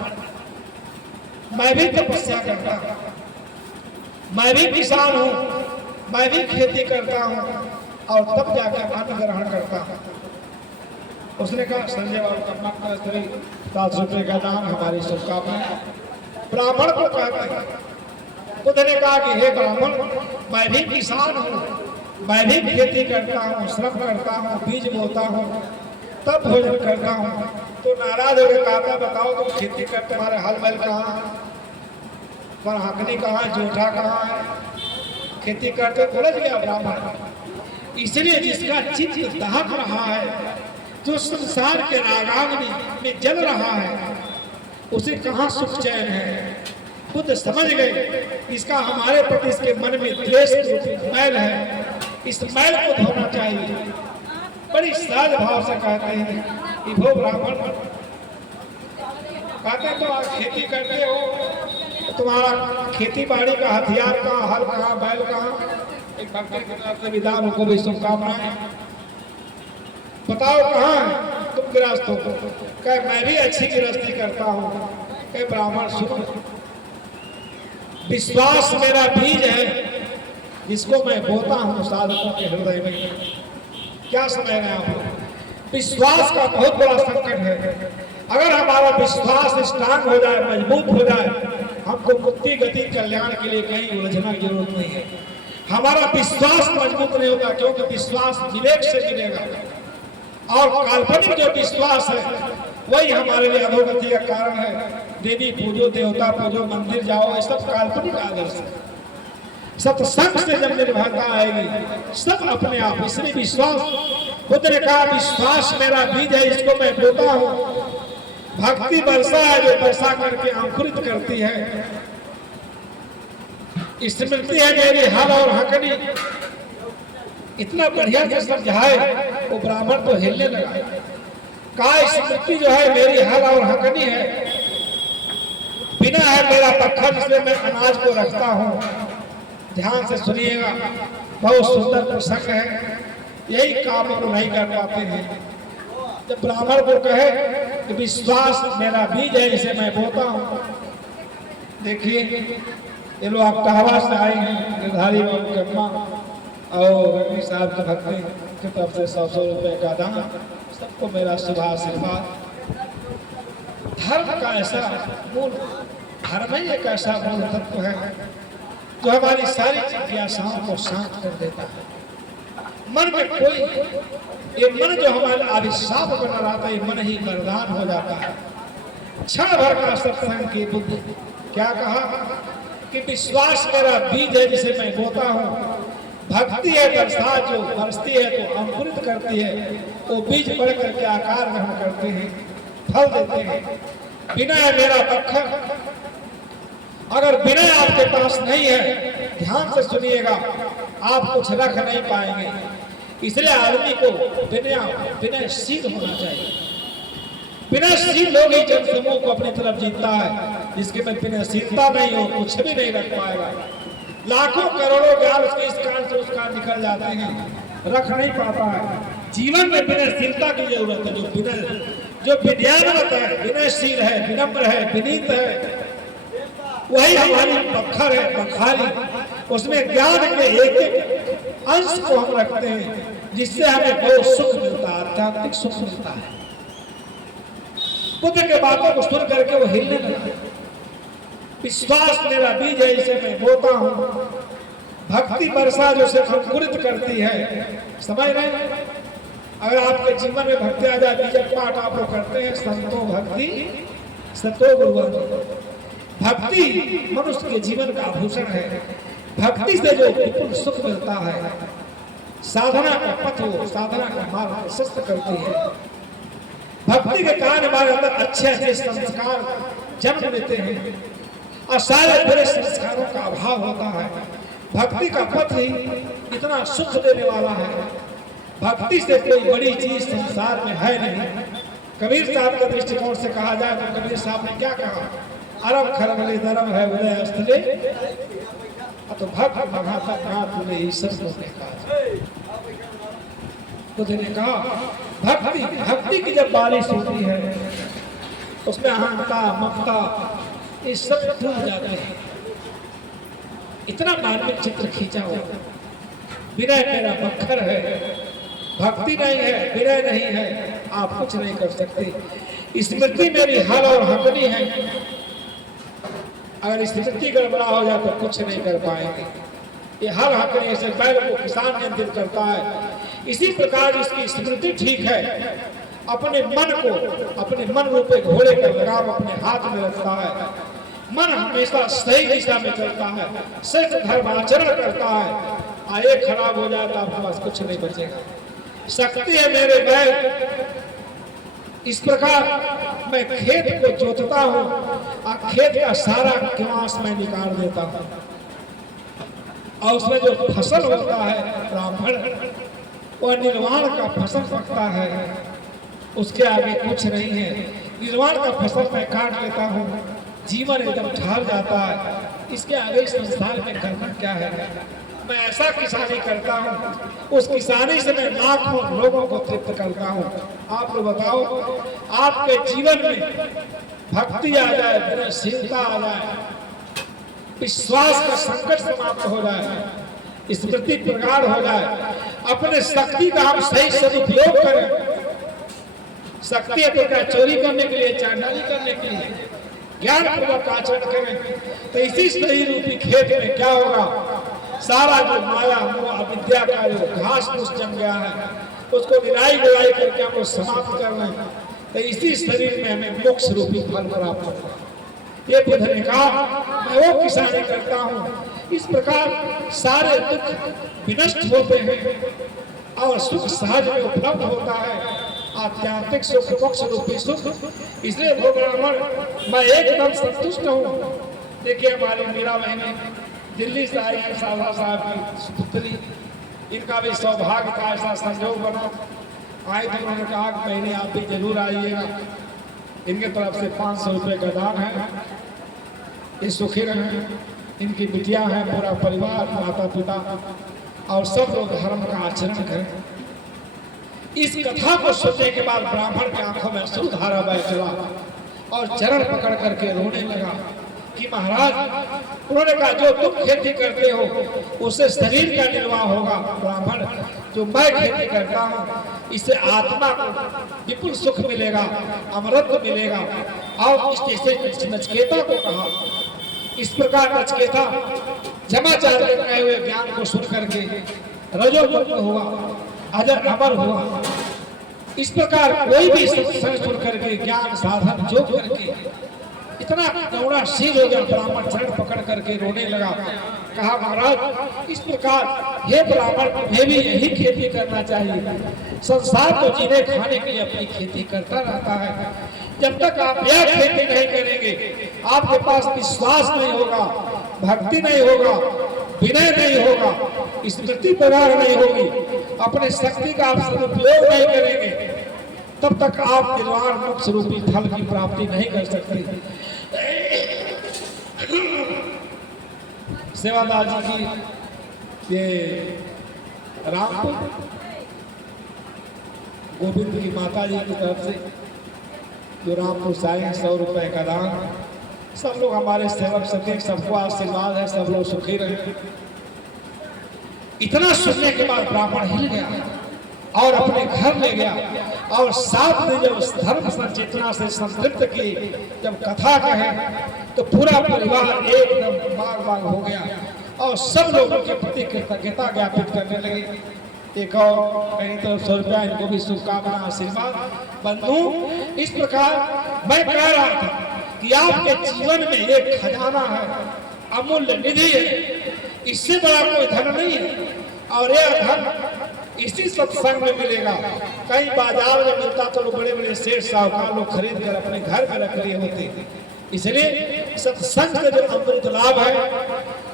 मैं भी तपस्या करता हूँ, मैं भी किसान हूँ, मैं भी खेती करता हूँ और तब जाकर अन्न ग्रहण करता हूँ। उसने कहा, संजय बाबू का 7 रुपये का दाम, हमारी शुभकामनाएं। ब्राह्मण को कहते हैं। बुद्ध ने कहा कि हे ब्राह्मण, मैं भी किसान हूँ, मैं भी खेती करता हूँ, श्रम करता हूँ, बीज बोता हूँ, तब भोजन करता हूँ। तो नाराज होकर कहा था, बताओ तुम खेती कर, तुम्हारे हल बैल कहाँ है, तुम्हारा हकनी कहाँ है, जूठा कहाँ है, खेती करते उलझ गया ब्राह्मण। इसलिए जिसका चित्त दहक रहा है, जो संसार के रागाग्नि में जल रहा है, उसे कहाँ सुख चैन है। खुद समझ गए इसका हमारे प्रति इसके मन में द्वेष मैल है, इस मैल को धोना चाहिए। बड़ी सहज भाव से कहते हैं कि वो ब्राह्मण कहते तो आप खेती करते हो, तो तुम्हारा खेती बाड़ी का हथियार कहाँ, हल कहाँ, बैल कहाँ। एक भक्त की तरफ से विदान को भी शुभकामनाएं। बताओ कहाँ है तुम गृहस्थ हो? कहे मैं भी अच्छी गृहस्थी करता हूँ। कहे ब्राह्मण सुनो, विश्वास मेरा बीज है, जिसको मैं बोता हूँ साधकों के हृदय में। क्या समझ रहे हैं आप? विश्वास का बहुत बड़ा संकट है। अगर हमारा विश्वास स्ट्रांग हो जाए, मजबूत हो जाए, हमको मुक्ति गति कल्याण के लिए कहीं उलझना की जरूरत नहीं है। हमारा विश्वास मजबूत नहीं होगा, क्योंकि विश्वास विवेक से मिलेगा, और काल्पनिक जो विश्वास है वही हमारे लिए अधोगति का कारण है। देवी पूजो, देवता पूजो, मंदिर जाओ, ये सब काल्पनिक आदर्श है। सत्संग से जब निर्भरता आएगी सब अपने आप। इसलिए विश्वास, बुद्ध ने कहा विश्वास मेरा बीज है, इसको मैं बोता हूँ। भक्ति वर्षा है जो वर्षा करके अंकुरित करती है। स्मृति है मेरी हल और हकनी। इतना बढ़िया से समझाए वो ब्राह्मण तो हिलने लगा। कहा स्मृति जो है मेरी हल और हकनी है, बिना है मेरा पत्थर जिसमें मैं अनाज को रखता हूँ। ध्यान से सुनिएगा, बहुत सुंदर प्रसंग है। यही काम को नहीं कर पाते हैं। जब ब्राह्मण को कहे कि विश्वास मेरा बीज है, इसे मैं बोता हूँ। देखिए ये लोग आप कहवा से आए हैं, गिरधारी बाबू कम्मा और रवि साहब के भक्ति की तरफ से 100 रुपये का दान। सबको मेरा शुभ आशीर्वाद। धर्म का ऐसा मूल, धर्म ही एक ऐसा मूल तत्व है जो हमारी सारी जिज्ञासाओं को शांत कर देता है। मन में कोई, ये मन जो हमारे अभिशाप बना रहता है, मन ही वरदान हो जाता है। क्षण भर का सत्संग की बुद्धि क्या कहा कि विश्वास मेरा बीज है जिसे मैं बोता हूँ। भक्ति है बरसात जो बरसती है तो अंकुरित करती है, वो बीज पड़ करके आकार ग्रहण करते हैं, फल देते हैं। बिना है मेरा पत्थर, अगर बिना आपके पास नहीं है, ध्यान से सुनिएगा, आप कुछ रख नहीं पाएंगे। इसलिए आदमी को विनयशील होना चाहिए। विनयशील लोग ही जनसमूह को अपनी तरफ जीतता है। जिसके में विनयशीलता नहीं हो, कुछ भी नहीं रख पाएगा। लाखों करोड़ों ज्ञान उसके इस कान से उस कान निकल जाते हैं, रख नहीं पाता है। जीवन में विनयशीलता की जरूरत है। जो विनयान्वित है, विनयशील है, विनम्र है, विनीत है, वही हमारी पत्थर है, बखाली। उसमें ज्ञान के एक एक अंश को हम रखते हैं, जिससे हमें बहुत सुख मिलता है, आध्यात्मिक सुख मिलता है। बुद्ध के बातों को सुन करके वो हिलने लगा। विश्वास मेरा बीज है, इसे मैं बोता हूँ। भक्ति वर्षा जो से अंकुरित करती है। समझ रहे हैं? अगर आपके जीवन में भक्ति आ जाए, बीजक पाठ आप लोग करते हैं, संतो भक्ति सतो गुरुवर। भक्ति मनुष्य के जीवन का आभूषण है। भक्ति से जो विपुल सुख मिलता है, साधना का पथ हो, साधना का मार्ग प्रशस्त करती है। भक्ति के कारण हमारे अंदर अच्छे अच्छे संस्कार जन्म लेते हैं और सारे बुरे संस्कारों का अभाव होता है। भक्ति का पथ ही इतना सुख देने वाला है। भक्ति से कोई बड़ी चीज संसार में है नहीं। कबीर साहब के दृष्टिकोण से कहा जाए तो कबीर साहब ने क्या कहा? अरब खरबले धर्म है उदय स्थले तो भक्त भगाता कहा तूने ईश्वर को देखा। बुद्ध ने कहा भक्ति भक्ति की जब बारिश होती है उसमें अहंकार ममता ये सब डूब जाते हैं। इतना मार्मिक चित्र खींचा हो, विनय मेरा मक्खर है, भक्ति नहीं है, विनय नहीं है, आप कुछ नहीं कर सकते। स्मृति मेरी हल और हकनी है, अगर स्मृति गड़बड़ा हो जाए तो कुछ नहीं कर पाएंगे। ये हल हकनी से बैल को किसान नियंत्रित करता है, इसी प्रकार इसकी स्मृति ठीक है, अपने मन को अपने मन रूपे घोड़े का लगाम अपने हाथ में रखता है, मन हमेशा सही दिशा में चलता है, सत्य धर्म आचरण करता है। आए खराब हो जाए तो आपके पास कुछ नहीं बचेगा। शक्ति है मेरे बैल, इस प्रकार मैं खेत को जोतता हूँ और खेत का सारा घास मैं निकाल देता हूँ और उसमें जो फसल होता है ब्राह्मण, वह निर्वाण का फसल पकता है, उसके आगे कुछ नहीं है। निर्वाण का फसल मैं काट लेता हूँ, जीवन एकदम ढल जाता है, इसके आगे इस संसार में करना क्या है। मैं ऐसा किसानी करता हूँ, उस किसानी से मैं लाखों लोगों को तृप्त करता हूँ। आप लोग बताओ, आपके जीवन में भक्ति आ जाए, विनयशीलता आ जाए, विश्वास का संकट समाप्त हो जाए, स्मृति प्रगाढ़ हो जाए, अपने शक्ति का आप सही सदुपयोग करें। शक्ति है तो क्या चोरी करने के लिए, चांडाली करने के लिए, ज्ञान पूर्वक आचरण करें तो इसी शरीर रूपी खेत में क्या होगा, सारा जो माया मोह अविद्या का जो घास फूस जम गया है उसको गिराई गुराई करके हमको समाप्त करना है, तो इसी शरीर में हमें मोक्ष रूपी फल प्राप्त होगा। ये बुद्ध ने कहा मैं वो किसानी करता हूँ। इस प्रकार सारे दुख विनष्ट होते हैं और सुख सहज में उपलब्ध होता है, आध्यात्मिक सुख मोक्ष रूपी सुख। इसलिए वो ब्राह्मण मैं एकदम संतुष्ट हूँ। देखिए हमारी मीरा बहने दिल्ली से आई है, साला साहब की पुत्री, इनका भी सौभाग्य था, ऐसा संजोग बना। आए थे, उन्होंने कहा कि बहने आप भी जरूर आइएगा, इनके तरफ से 500 रुपये का दान है, ये सुखी रहें। इनकी बिटिया है, पूरा परिवार, माता पिता और सब लोग धर्म का आचरण करें। इस कथा को सुनने के बाद ब्राह्मण की आंखों में अश्रुधारा बह चला और चरण पकड़ करके रोने लगा कि महाराज, उन्होंने कहा जो तुम खेती करते हो उससे शरीर का निर्वाह होगा, ब्राह्मण जो मैं खेती करता हूँ इससे आत्मा को विपुल सुख मिलेगा, अमरत्व मिलेगा। और इस नचिकेता को कहा, इस प्रकार नचिकेता जमाचार करने हुए ज्ञान को सुन करके रजोमुक्त हुआ, अजर अमर हुआ। इस प्रकार कोई भी सत्संग सुन करके ज्ञान साधन जो करके इतना करुणाशील हो गया, ब्राह्मण चरण पकड़ करके रोने लगा। कहा महाराज इस प्रकार हे ब्राह्मण, तुम्हें भी यही खेती करना चाहिए। संसार तो जीने खाने के लिए अपनी खेती करता रहता है, जब तक आप यह खेती नहीं करेंगे, आपके पास विश्वास नहीं होगा, भक्ति नहीं होगा, विनय नहीं होगा, स्मृति प्रगाढ़ नहीं होगी, अपने शक्ति का आप सदुपयोग नहीं करेंगे, तब तक आप निर्वाण मोक्ष रूपी फल की प्राप्ति नहीं कर सकते। सेवादार जी की ये रामपुर गोविंद की माता जी की तरफ से जो रामपुर से आए 100 रुपए का दान, सब लोग हमारे सेवक सके, सबको आशीर्वाद है, सब लोग सुखी रहे। इतना सुनने के बाद ब्राह्मण हिल गया और अपने घर ले गया और साथ में जब धर्म संचेतना से संतृप्त की, जब कथा कहे तो पूरा परिवार एकदम बाग बाग हो गया और सब लोगों के प्रति कृतज्ञता ज्ञापित करने लगे। एक और कहीं तो 100 रुपया, इनको भी शुभकामना आशीर्वाद। बंधु इस प्रकार मैं कह रहा था कि आपके जीवन में एक खजाना है, अमूल्य निधि है, इससे बड़ा कोई धन नहीं है और यह धन इसी सत्संग में मिलेगा। कहीं बाजार में मिलता तो लोग बड़े बड़े सेठ साहूकार लोग खरीद कर अपने घर में रख लिए होते। इसलिए सत्संग से जो अमृत लाभ है,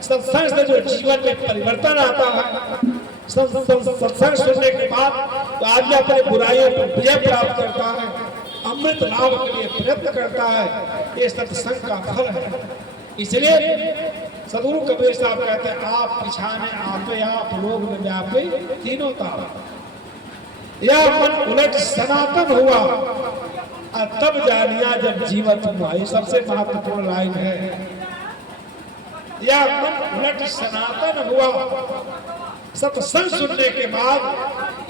सत्संग से जो जीवन में परिवर्तन आता है, सत्संग सुनने के बाद तो आदमी अपने बुराइयों पर विजय प्राप्त करता है, अमृत लाभ के लिए प्रयत्न करता है, ये सत्संग का फल है। इसलिए सदगुरु कबीर साहब कहते हैं आप पिछाने आपे आप लोग में व्यापे तीनों ताप, या मन उलट सनातन हुआ तब जानिया जब जीवत हुआ। ये सबसे महत्वपूर्ण लाइन है। या मन उलट सनातन हुआ, सत्संग सुनने के बाद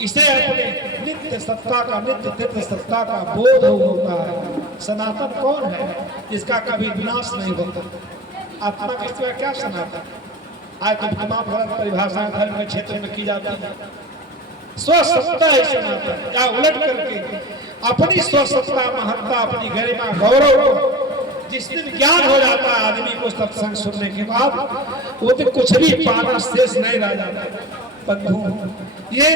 इसे अपने नित्य सत्ता का नित्य तीर्थ सत्ता का बोध होता है। सनातन कौन है? जिसका कभी विनाश नहीं होता। आत्मा के सिवा क्या सनातन? आज तो तमाम गलत परिभाषाएं धर्म के क्षेत्र में की जाती है। स्वसत्ता है सनातन। या उलट करके अपनी स्वसत्ता महत्ता अपनी गरिमा गौरव को जिस दिन ज्ञान हो जाता है आदमी को सत्संग सुनने के बाद, वो तो कुछ भी पाना शेष नहीं रह जाता। बंधु ये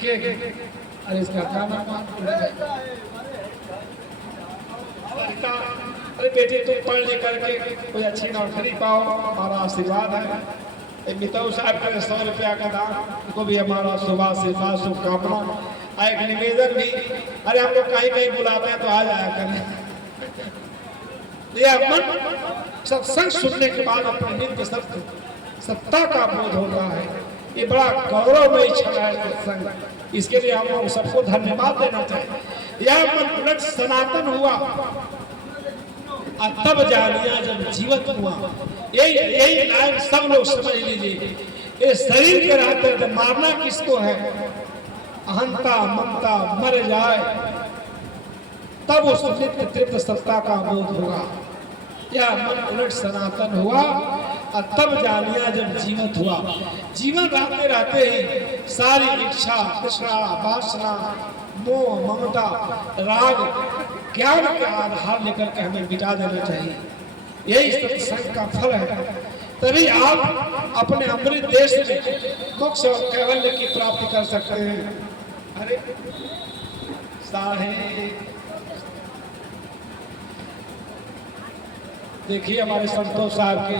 अरे इसका क्या नाम? अरे बेटे तुम पढ़ लिख करके कोई अच्छी नौकरी पाओ, हमारा आशीर्वाद है। मिताऊ साहब का 100 रुपया का दान, उनको भी हमारा सुबह से शुभकामना। एक निवेदन भी, अरे हम लोग कहीं कहीं बुलाते हैं तो आ जाया करें। मन सत्संग सुनने के बाद अपने नित्य सत्य सत्ता का बोध होता है। ये बड़ा गौरवमयी क्षण है सत्संग। इसके लिए हम लोग सबको धन्यवाद देना चाहिए। यह मन उलट सनातन हुआ तब जानिया जब जीवित हुआ। यही लाइन सब लोग समझ लीजिए। ये शरीर के रहते मारना किसको है? अहंता ममता मर जाए तब उस नित्य तीर्थ सत्ता का बोध होगा। या मन उलट सनातन हुआ और तब जानिया जब जीवित हुआ। जीवन रहते रहते ही सारी इच्छा तृष्णा वासना मोह ममता राग ज्ञान के आधार लेकर के हमें मिटा देना चाहिए। यही सत्संग का फल है। तभी आप अपने अमृत देश में मोक्ष और कैवल्य की प्राप्ति कर सकते हैं। अरे साहेब देखिए हमारे संतोष साहब के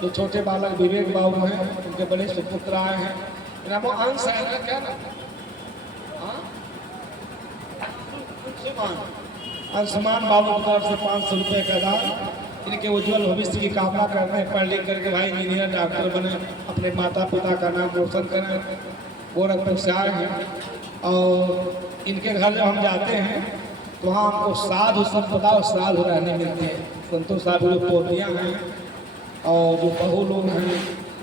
जो छोटे बालक विवेक बाबू हैं, उनके बड़े सुपुत्र आए हैं। नाम अंश है ना, क्या नाम? अंशुमान बाबू की तरफ से 500 रुपये का दान। इनके उज्जवल भविष्य की कामना करते हैं। पढ़ लिख करके भाई इंजीनियर डॉक्टर बने, अपने माता पिता का नाम रोशन करें। गोरखपुर से आए हैं और इनके घर जब हम जाते हैं तो वहाँ हमको साधु संपदा और साधु रहने मिलते हैं। संतोष साहब जो पोतियाँ हैं और जो बहू लोग हैं,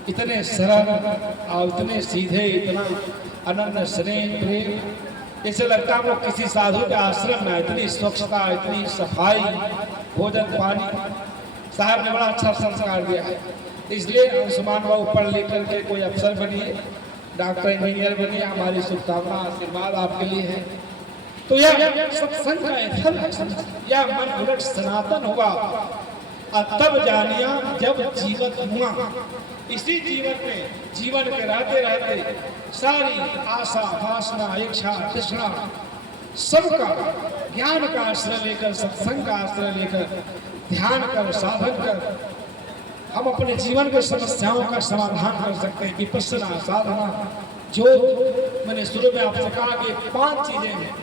इतने सरल और इतने सीधे, इतना अनन्य स्नेह प्रेम, जैसे लगता है वो किसी साधु के आश्रम में। इतनी स्वच्छता, इतनी सफाई, भोजन पानी, साहब ने बड़ा अच्छा संस्कार दिया है। इसलिए अंशुमान बाबू पढ़ लिख करके कोई अफसर बनिए, डॉक्टर इंजीनियर बनिए। हमारी शुभकामना आशीर्वाद आपके लिए है। तो यह सत्संग का फल है। यह मन उलट सनातन होगा और तब जानिया जब जीवित हुआ। इसी जीवन में जीवन के रहते रहते सारी आशा वासना इच्छा तृष्णा सबका ज्ञान का आश्रय लेकर, सत्संग का आश्रय लेकर, ध्यान कर, साधन कर हम अपने जीवन की समस्याओं का समाधान कर सकते हैं। विपश्यना साधना जो मैंने शुरू में आपसे कहा कि 5 चीजें हैं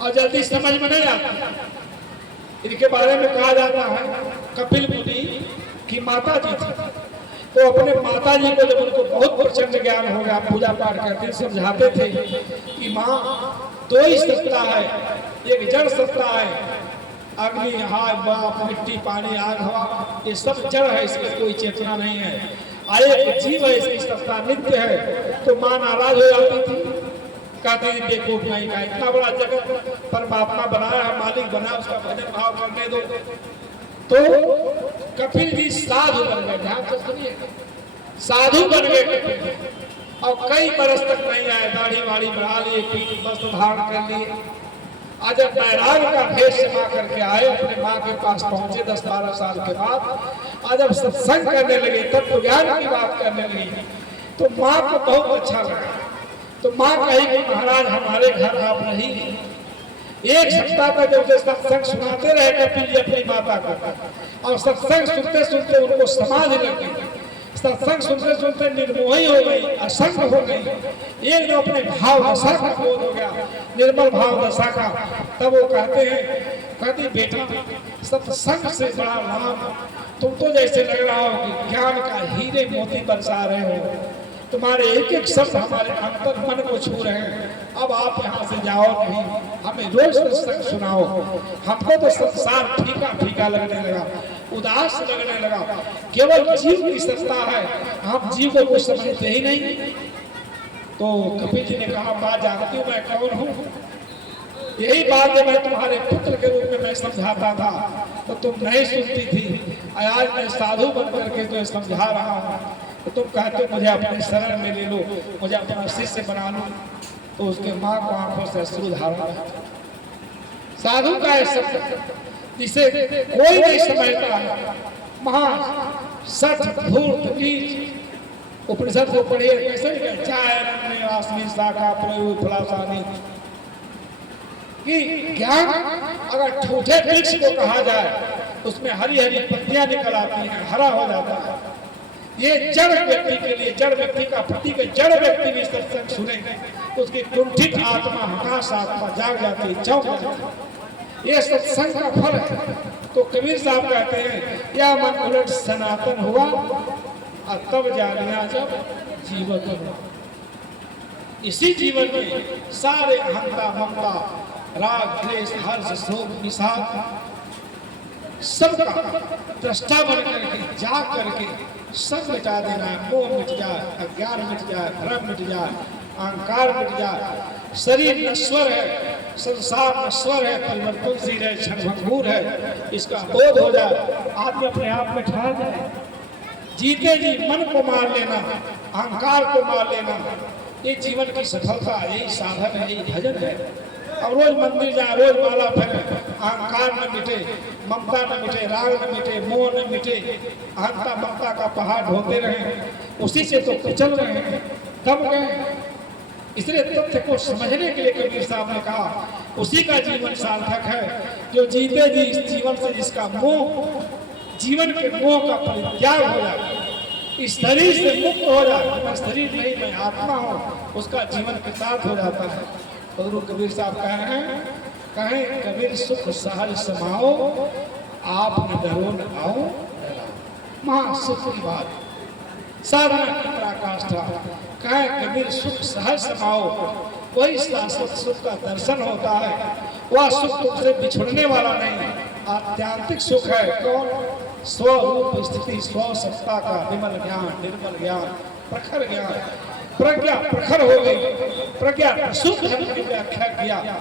और जल्दी समझ में नहीं आती। इनके बारे में कहा जाता है कपिल मुनि की माता जी थी, तो अपने माता जी को जब उनको बहुत प्रचंड ज्ञान हो गया, पूजा पाठ करते समझाते थे कि माँ 2 ही सत्ता है, एक जड़ सत्ता है, अग्नि आग बाप मिट्टी पानी आग हवा, ये सब जड़ है, इसमें कोई चेतना नहीं है। एक जीव है, इसकी सत्ता नित्य है। तो माँ नाराज हो जाती थी, कहते हैं बेवकूफ नहीं का, इतना बड़ा जगत परमात्मा बनाया है, मालिक बना, उसका भजन भाव करने दो। तो कपिल जी साधु बन गए। ध्यान से सुनिए, साधु बन गए कपिल जी और कई बरस तक नहीं आए। दाढ़ी वाड़ी बढ़ा लिए, वस्त्र धारण कर लिए। आज जब बैराग का भेष समा करके आए, अपने माँ के पास पहुंचे 10-12 साल के बाद, आज जब सत्संग करने लगे, तत्व ज्ञान की बात करने लगी, तो माँ को बहुत अच्छा लगा। तो माँ कही कि महाराज हमारे घर आप रहिए। 1 सप्ताह तक जब सत्संग सुनाते रहे कपिल जी अपनी माता को, और सत्संग सुनते सुनते उनको समाधि लगी। सत्संग सुनते सुनते निर्मोही हो गई, असंग हो गई, एक जो अपने भाव दशा का बोध हो गया, निर्मल भाव दशा का। तब वो कहते हैं, कहती बेटा सत्संग से बड़ा लाभ, तुम तो जैसे लग रहा हो कि ज्ञान का हीरे मोती बरसा रहे हो, तुम्हारे एक एक शब्द हमारे अंतर मन को छू रहे हैं। अब आप यहाँ से जाओ नहीं, हमें रोज सत्संग सुनाओ। हमको तो संसार फीका फीका लगने लगा, उदास लगने लगा, केवल जीव की सत्ता है, आप जीव को कुछ समझते ही नहीं। तो कपिल जी ने कहा, बात जानती हूँ मैं कौन हूँ, यही बात है मैं तुम्हारे पुत्र के रूप में मैं समझाता था तो तुम नहीं सुनती थी, आज मैं साधु बन करके तो समझा रहा हूँ तो तुम कहते मुझे अपने शरण में ले लो, मुझे अपना शिष्य बना लो। तो उसके माँ को आंखों से अश्रुधारा। साधु का ऐसा जिसे कोई नहीं समझता है, महा सच धूर्त नीच। उपनिषद को पढ़िए, कैसे चाय वासनी शाखा प्रयोग फलासानी कि ज्ञान अगर ठूठे वृक्ष को कहा जाए उसमें हरी हरी पत्तियां निकल आती हैं, हरा हो जाता है। ये जड़ व्यक्ति के लिए, जड़ व्यक्ति का प्रति के जड़ व्यक्ति भी सत्संग सुने तो उसकी कुंठित आत्मा, हताश आत्मा जाग जाती है, चौंक जाती है। ये सत्संग का फल है। तो कबीर साहब कहते हैं, या मन उलट सनातन हुआ और तब जानिया जब जीवन हुआ। इसी जीवन में सारे अहंता ममता राग द्वेष हर्ष शोक निषाद सबका दृष्टा बन करके जाग करके सब मिटा देना है। मोह मिट जाए, अज्ञान मिट जाए, भ्रम मिट जाए, अहंकार मिट जाए। शरीर नश्वर है, संसार नश्वर है, परिवर्तनशील है, क्षणभंगुर है, इसका बोध हो जाए, आदमी अपने आप में ठहर जाए। जीते जी मन को मार लेना, अहंकार को मार लेना, ये जीवन की सफलता, यही साधन है, यही भजन है। अब रोज मंदिर जाए, रोज माला फेरे, अहंकार न मिटे, ममता न मिटे, राग न मिटे, मोह न मिटे, अहंता ममता का पहाड़ ढोते रहे, उसी से तो कुचल रहे हैं, दब गए। इसलिए तथ्य को समझने के लिए कबीर साहब ने कहा, उसी का जीवन सार्थक है जो जीते जी इस जीवन से जिसका मोह, जीवन के मोह का परित्याग हो जाए, इस शरीर से मुक्त हो जाए, मैं शरीर नहीं मैं आत्मा हूँ, उसका जीवन कृतार्थ हो जाता है। गुरु कबीर साहब कह रहे हैं, कहें कबीर सुख सहज समाओ, आप न डरो न आओ, महा सुख की बात, साधना की पराकाष्ठा। कहें कबीर सुख सहज समाओ, वही शाश्वत सुख का दर्शन होता है। वह सुख तुमसे बिछुड़ने वाला नहीं, आत्यांतिक सुख है। कौन? स्वरूप स्थिति, स्व सत्ता का विमल ज्ञान, निर्मल ज्ञान, प्रखर ज्ञान। प्रज्ञा प्रखर हो गई, प्रज्ञा प्रसूत की व्याख्या किया।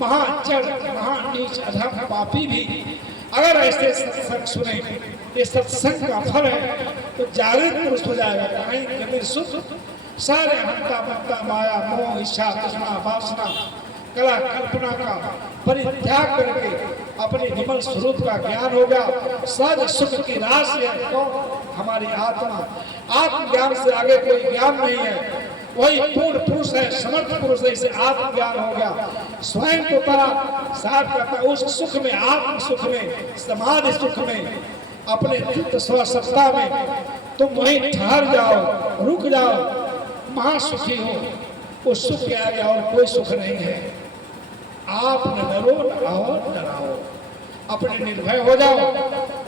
महाचर महानीच अधम पापी भी अगर ऐसे सत्संग सुने, ये सत्संग का फल है, तो जागृत पुरुष हो जाएगा। कहीं कबीर सुख सारे हंता ममता माया मोह इच्छा तृष्णा वासना कला कल्पना का परित्याग करके अपने विमल स्वरूप का ज्ञान हो गया। सहज सुख की राशि है कौन? हमारी आत्मा। आत्मज्ञान से आगे कोई ज्ञान नहीं है, वही पूर्ण पुरुष है, समर्थ पुरुष है। इसे आत्मज्ञान हो गया। स्वयं को परा साफ करता, उस सुख में, आत्म सुख में, समाधि सुख में, अपने चित्त स्वसत्ता में तुम वहीं ठहर जाओ, रुक जाओ, महासुखी हो। उस सुख के आगे और कोई सुख नहीं है। आप न डरो न आओ डराओ, अपने निर्भय हो जाओ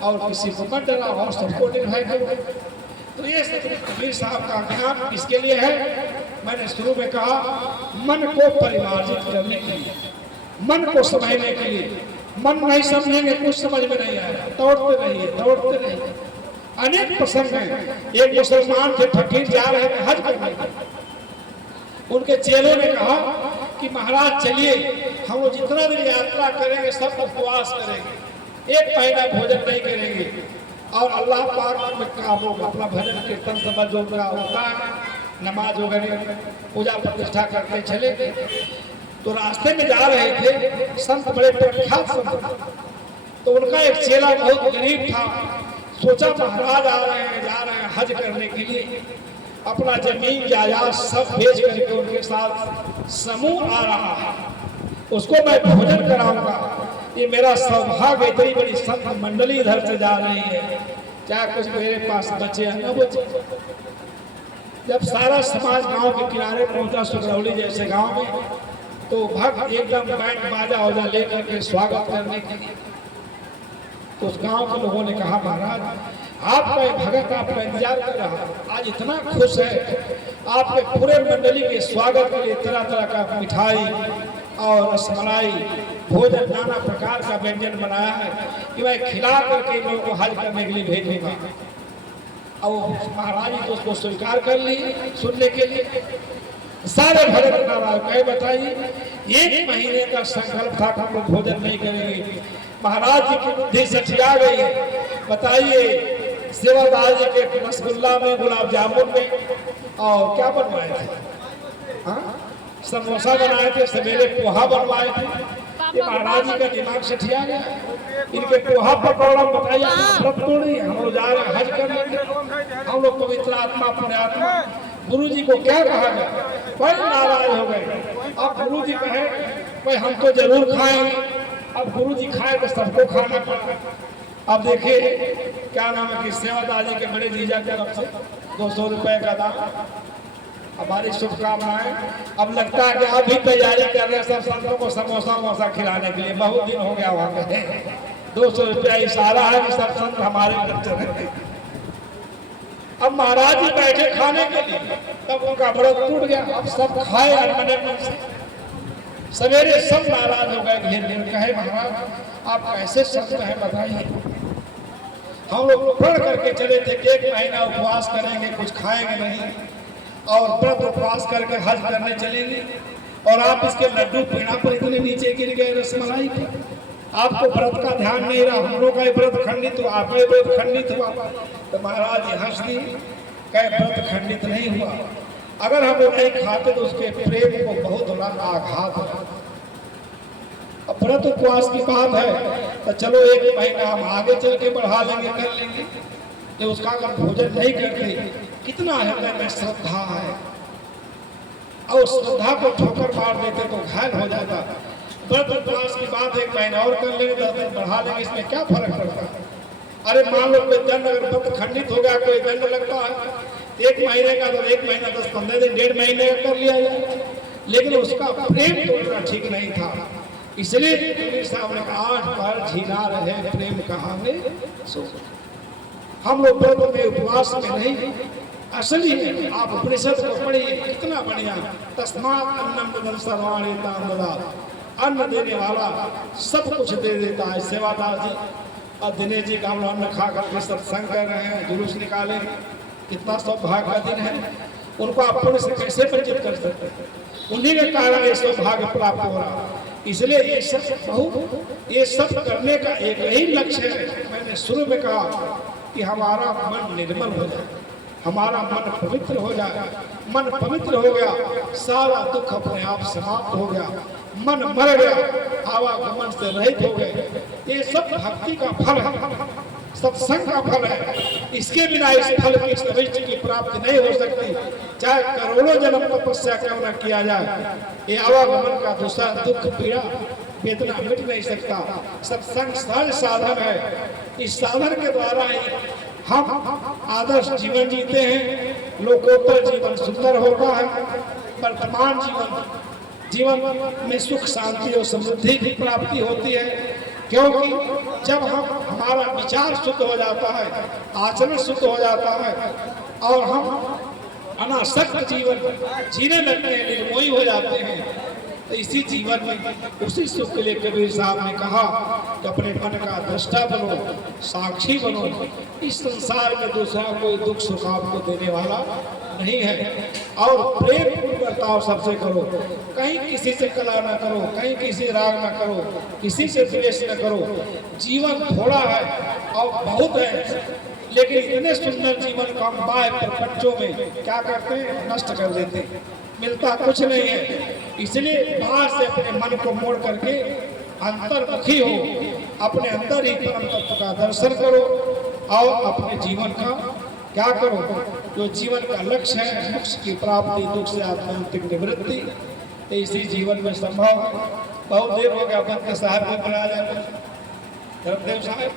और किसी को मत डराओ और सबको निर्भय करो। तो ये कबीर साहब का ज्ञान किसके लिए है? मैंने शुरू में कहा, मन को परिमार्जित करने के लिए, मन को समझने के लिए। मन नहीं समझेंगे, कुछ समझ में नहीं आएगा। दौड़ते रहिए, दौड़ते रहिए। अनेक प्रसंग हैं। एक मुसलमान थे, फकीर जा रहे थे हज करने, उनके चेलों ने कहा कि महाराज चलिए, हम वो जितना दिन यात्रा करेंगे सब उपवास करेंगे, एक महीना भोजन नहीं करेंगे और अल्लाह पाक में काम होगा, अपना भजन कीर्तन सब जो होता है, नमाज वगैरह पूजा प्रतिष्ठा करते चले गए। तो रास्ते में जा रहे थे, संत बड़े प्रख्यात संत, तो उनका एक चेला बहुत गरीब था। सोचा महाराज आ रहे हैं, जा रहे हैं हज करने के लिए, अपना जमीन जायदाद सब बेच करके उनके साथ समूह आ रहा है, उसको मैं भोजन कराऊंगा। ये मेरा सौभाग्य, इतनी बड़ी संत मंडली इधर से जा रही है, चाहे कुछ मेरे पास बचे या न बचे। जब सारा समाज गांव के किनारे पहुंचा सुगरौली जैसे गांव में, तो भक्त एकदम बैंड बाजा औजा लेकर के स्वागत करने के लिए, तो उस गांव के लोगों ने कहा महाराज आपका एक भगत आपका इंतजार कर रहा है, आज इतना खुश है, आपके पूरे मंडली के स्वागत के लिए तरह तरह का मिठाई और रसमलाई भोजन नाना प्रकार का व्यंजन बनाया है कि मैं खिला करके इन लोगों को हज करने के लिए भेजूंगा। और महाराज जी तो उसको स्वीकार कर लिए सुनने के लिए। सारे भगत नाराज कहे बताइए 1 महीने का संकल्प था कि हम लोग भोजन नहीं करेंगे, महाराज जी की बुद्धि सठिया गई है। बताइए सेवादार जी के रसगुल्ला में, गुलाब जामुन में और क्या बनवाए थे, समोसा बनाए थे, सवेरे पोहा बनवाए थे। ये महाराज जी का दिमाग सठिया गया। इनके पोहा पकौड़ा बताइए व्रत तो नहीं, हम लोग जा रहे हज करने, हम लोग पवित्र आत्मा पुण्यात्मा, गुरु जी को क्या कहा गया, बड़े नाराज हो गए। अब गुरु जी कहे भाई हम तो जरूर खाएंगे, अब गुरु जी खाए तो सबको खाना पड़ा। अब देखिए क्या नाम है कि सेवादार जी के बड़े जीजा की तरफ से 200 रुपए का दाम, हमारी शुभकामनाएं। अब लगता है कि आप भी तैयारी कर रहे हैं सब संतों को समोसा वोसा खिलाने के लिए, बहुत दिन हो गया वहां पे। 200 रुपया इशारा है कि सब संत हमारे घर चले। अब महाराज जी बैठे खाने के लिए, तब उनका व्रत टूट गया। अब सब खाए अनबने मन से, सवेरे सब नाराज हो गए, घेर घेर कहे महाराज आप कैसे संत हैं बताइए। हम लोग प्रण करके चले थे कि 1 महीना उपवास करेंगे, कुछ खाएंगे नहीं और व्रत उपवास करके हज करने चलेंगे, और आप इसके लड्डू पीना पर इतने नीचे गिर गए रसमलाई के। आपको व्रत का ध्यान नहीं रहा, हम लोग का व्रत खंडित हुआ, आपका व्रत खंडित हुआ। तो महाराज जी हंस दी, कहे व्रत खंडित नहीं हुआ, अगर हम लोग नहीं खाते तो उसके प्रेम को बहुत बड़ा आघात है। अब व्रत उपवास की बात है तो चलो 1 महीना हम आगे चल के बढ़ा लेंगे, कर लेंगे, तो उसका अगर भोजन नहीं करते, कितना हृदय में श्रद्धा है, और श्रद्धा को ठोकर मार देते तो घायल हो जाता। व्रत उपवास की बात 1 महीना और कर लेंगे, 10 दिन बढ़ा लेंगे, इसमें क्या फर्क पड़ता है। अरे मान लो कोई दंड, अगर व्रत खंडित हो गया कोई दंड लगता है 1 महीने का, तो 1 महीना 10-15 दिन 1.5 महीने का कर लिया जाए, लेकिन उसका प्रेम तोड़ना ठीक नहीं था। इसलिए कबीर साहब ने 8 बार झीला रहे प्रेम कहाँ में सो। हम लोग व्रत में उपवास में नहीं, असली में आप उपनिषद को पढ़िए, कितना बढ़िया। तस्मात् अन्नम ददन् सर्वाणि तान् ददाति, अन्न देने वाला सब कुछ दे देता है। सेवादार जी और दिनेश जी का हम अन्न खा करके सत्संग कर रहे हैं, जुलूस निकाले, कितना सौभाग्य का दिन है। उनको आप पुण्य से कैसे परिचित कर सकते हैं, उन्हीं के कारण ये सौभाग्य प्राप्त हो रहा है। इसलिए ये सब करने का एक ही लक्ष्य है। मैंने शुरू में कहा कि हमारा मन निर्मल हो जाए, हमारा मन पवित्र हो जाए। मन पवित्र हो गया, सारा दुख अपने आप समाप्त हो गया, मन मर गया, आवागमन से रहित हो गए। ये सब भक्ति का फल है, सत्संग का फल है। इसके बिना इस फल की सविष्ट की प्राप्ति नहीं हो सकती, चाहे करोड़ों जन्म तपस्या क्यों न किया जाए। ये आवागमन का दूसरा दुख पीड़ा वेदना मिट नहीं सकता। सत्संग सहज साधन है, इस साधन के द्वारा ही हम आदर्श जीवन जीते हैं, लोकोत्तर जीवन सुंदर होता है। वर्तमान जीवन में सुख शांति और समृद्धि की प्राप्ति होती है, क्योंकि जब हमारा विचार शुद्ध हो जाता है, आचरण शुद्ध हो जाता है और हम अनासक्त जीवन जीने लगते हैं, निर्मोही हो जाते हैं, तो इसी जीवन में उसी सुख के लिए कबीर साहब ने कहा कि अपने मन का दृष्टा बनो, साक्षी बनो। इस संसार में दूसरा कोई दुख सुख आपको देने वाला नहीं है, और प्रेम बर्ताव सबसे करो। कहीं किसी से कला न करो, कहीं किसी राग न करो, किसी से द्वेष न करो। जीवन थोड़ा है और बहुत है, लेकिन इतने सुंदर जीवन को हम बाह्य प्रपंचों में क्या करते हैं, नष्ट कर देते हैं, मिलता कुछ नहीं है। इसलिए बाहर से अपने मन को मोड़ करके अंतर्मुखी हो, अपने अंदर ही परम तत्व का दर्शन करो और अपने जीवन का क्या करो, जो जीवन का लक्ष्य है मोक्ष की प्राप्ति, दुख से आत्मांतिक निवृत्ति, इसी जीवन में संभव है। बहुत देर हो गया, बंद साहब को बुलाया जाए, धर्मदेव साहब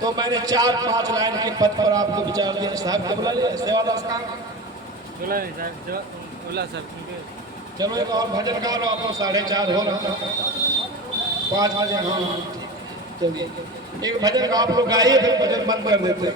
तो मैंने 4-5 लाइन के पद पर आपको विचार दिया। साहब क्या बोला सेवादास का बोला सर। चलो एक और भजन गा लो, आपको 4:30 हो रहा, 5 बजे। हाँ चलिए एक भजन आप लोग गाइए, फिर भजन बंद कर देते हैं।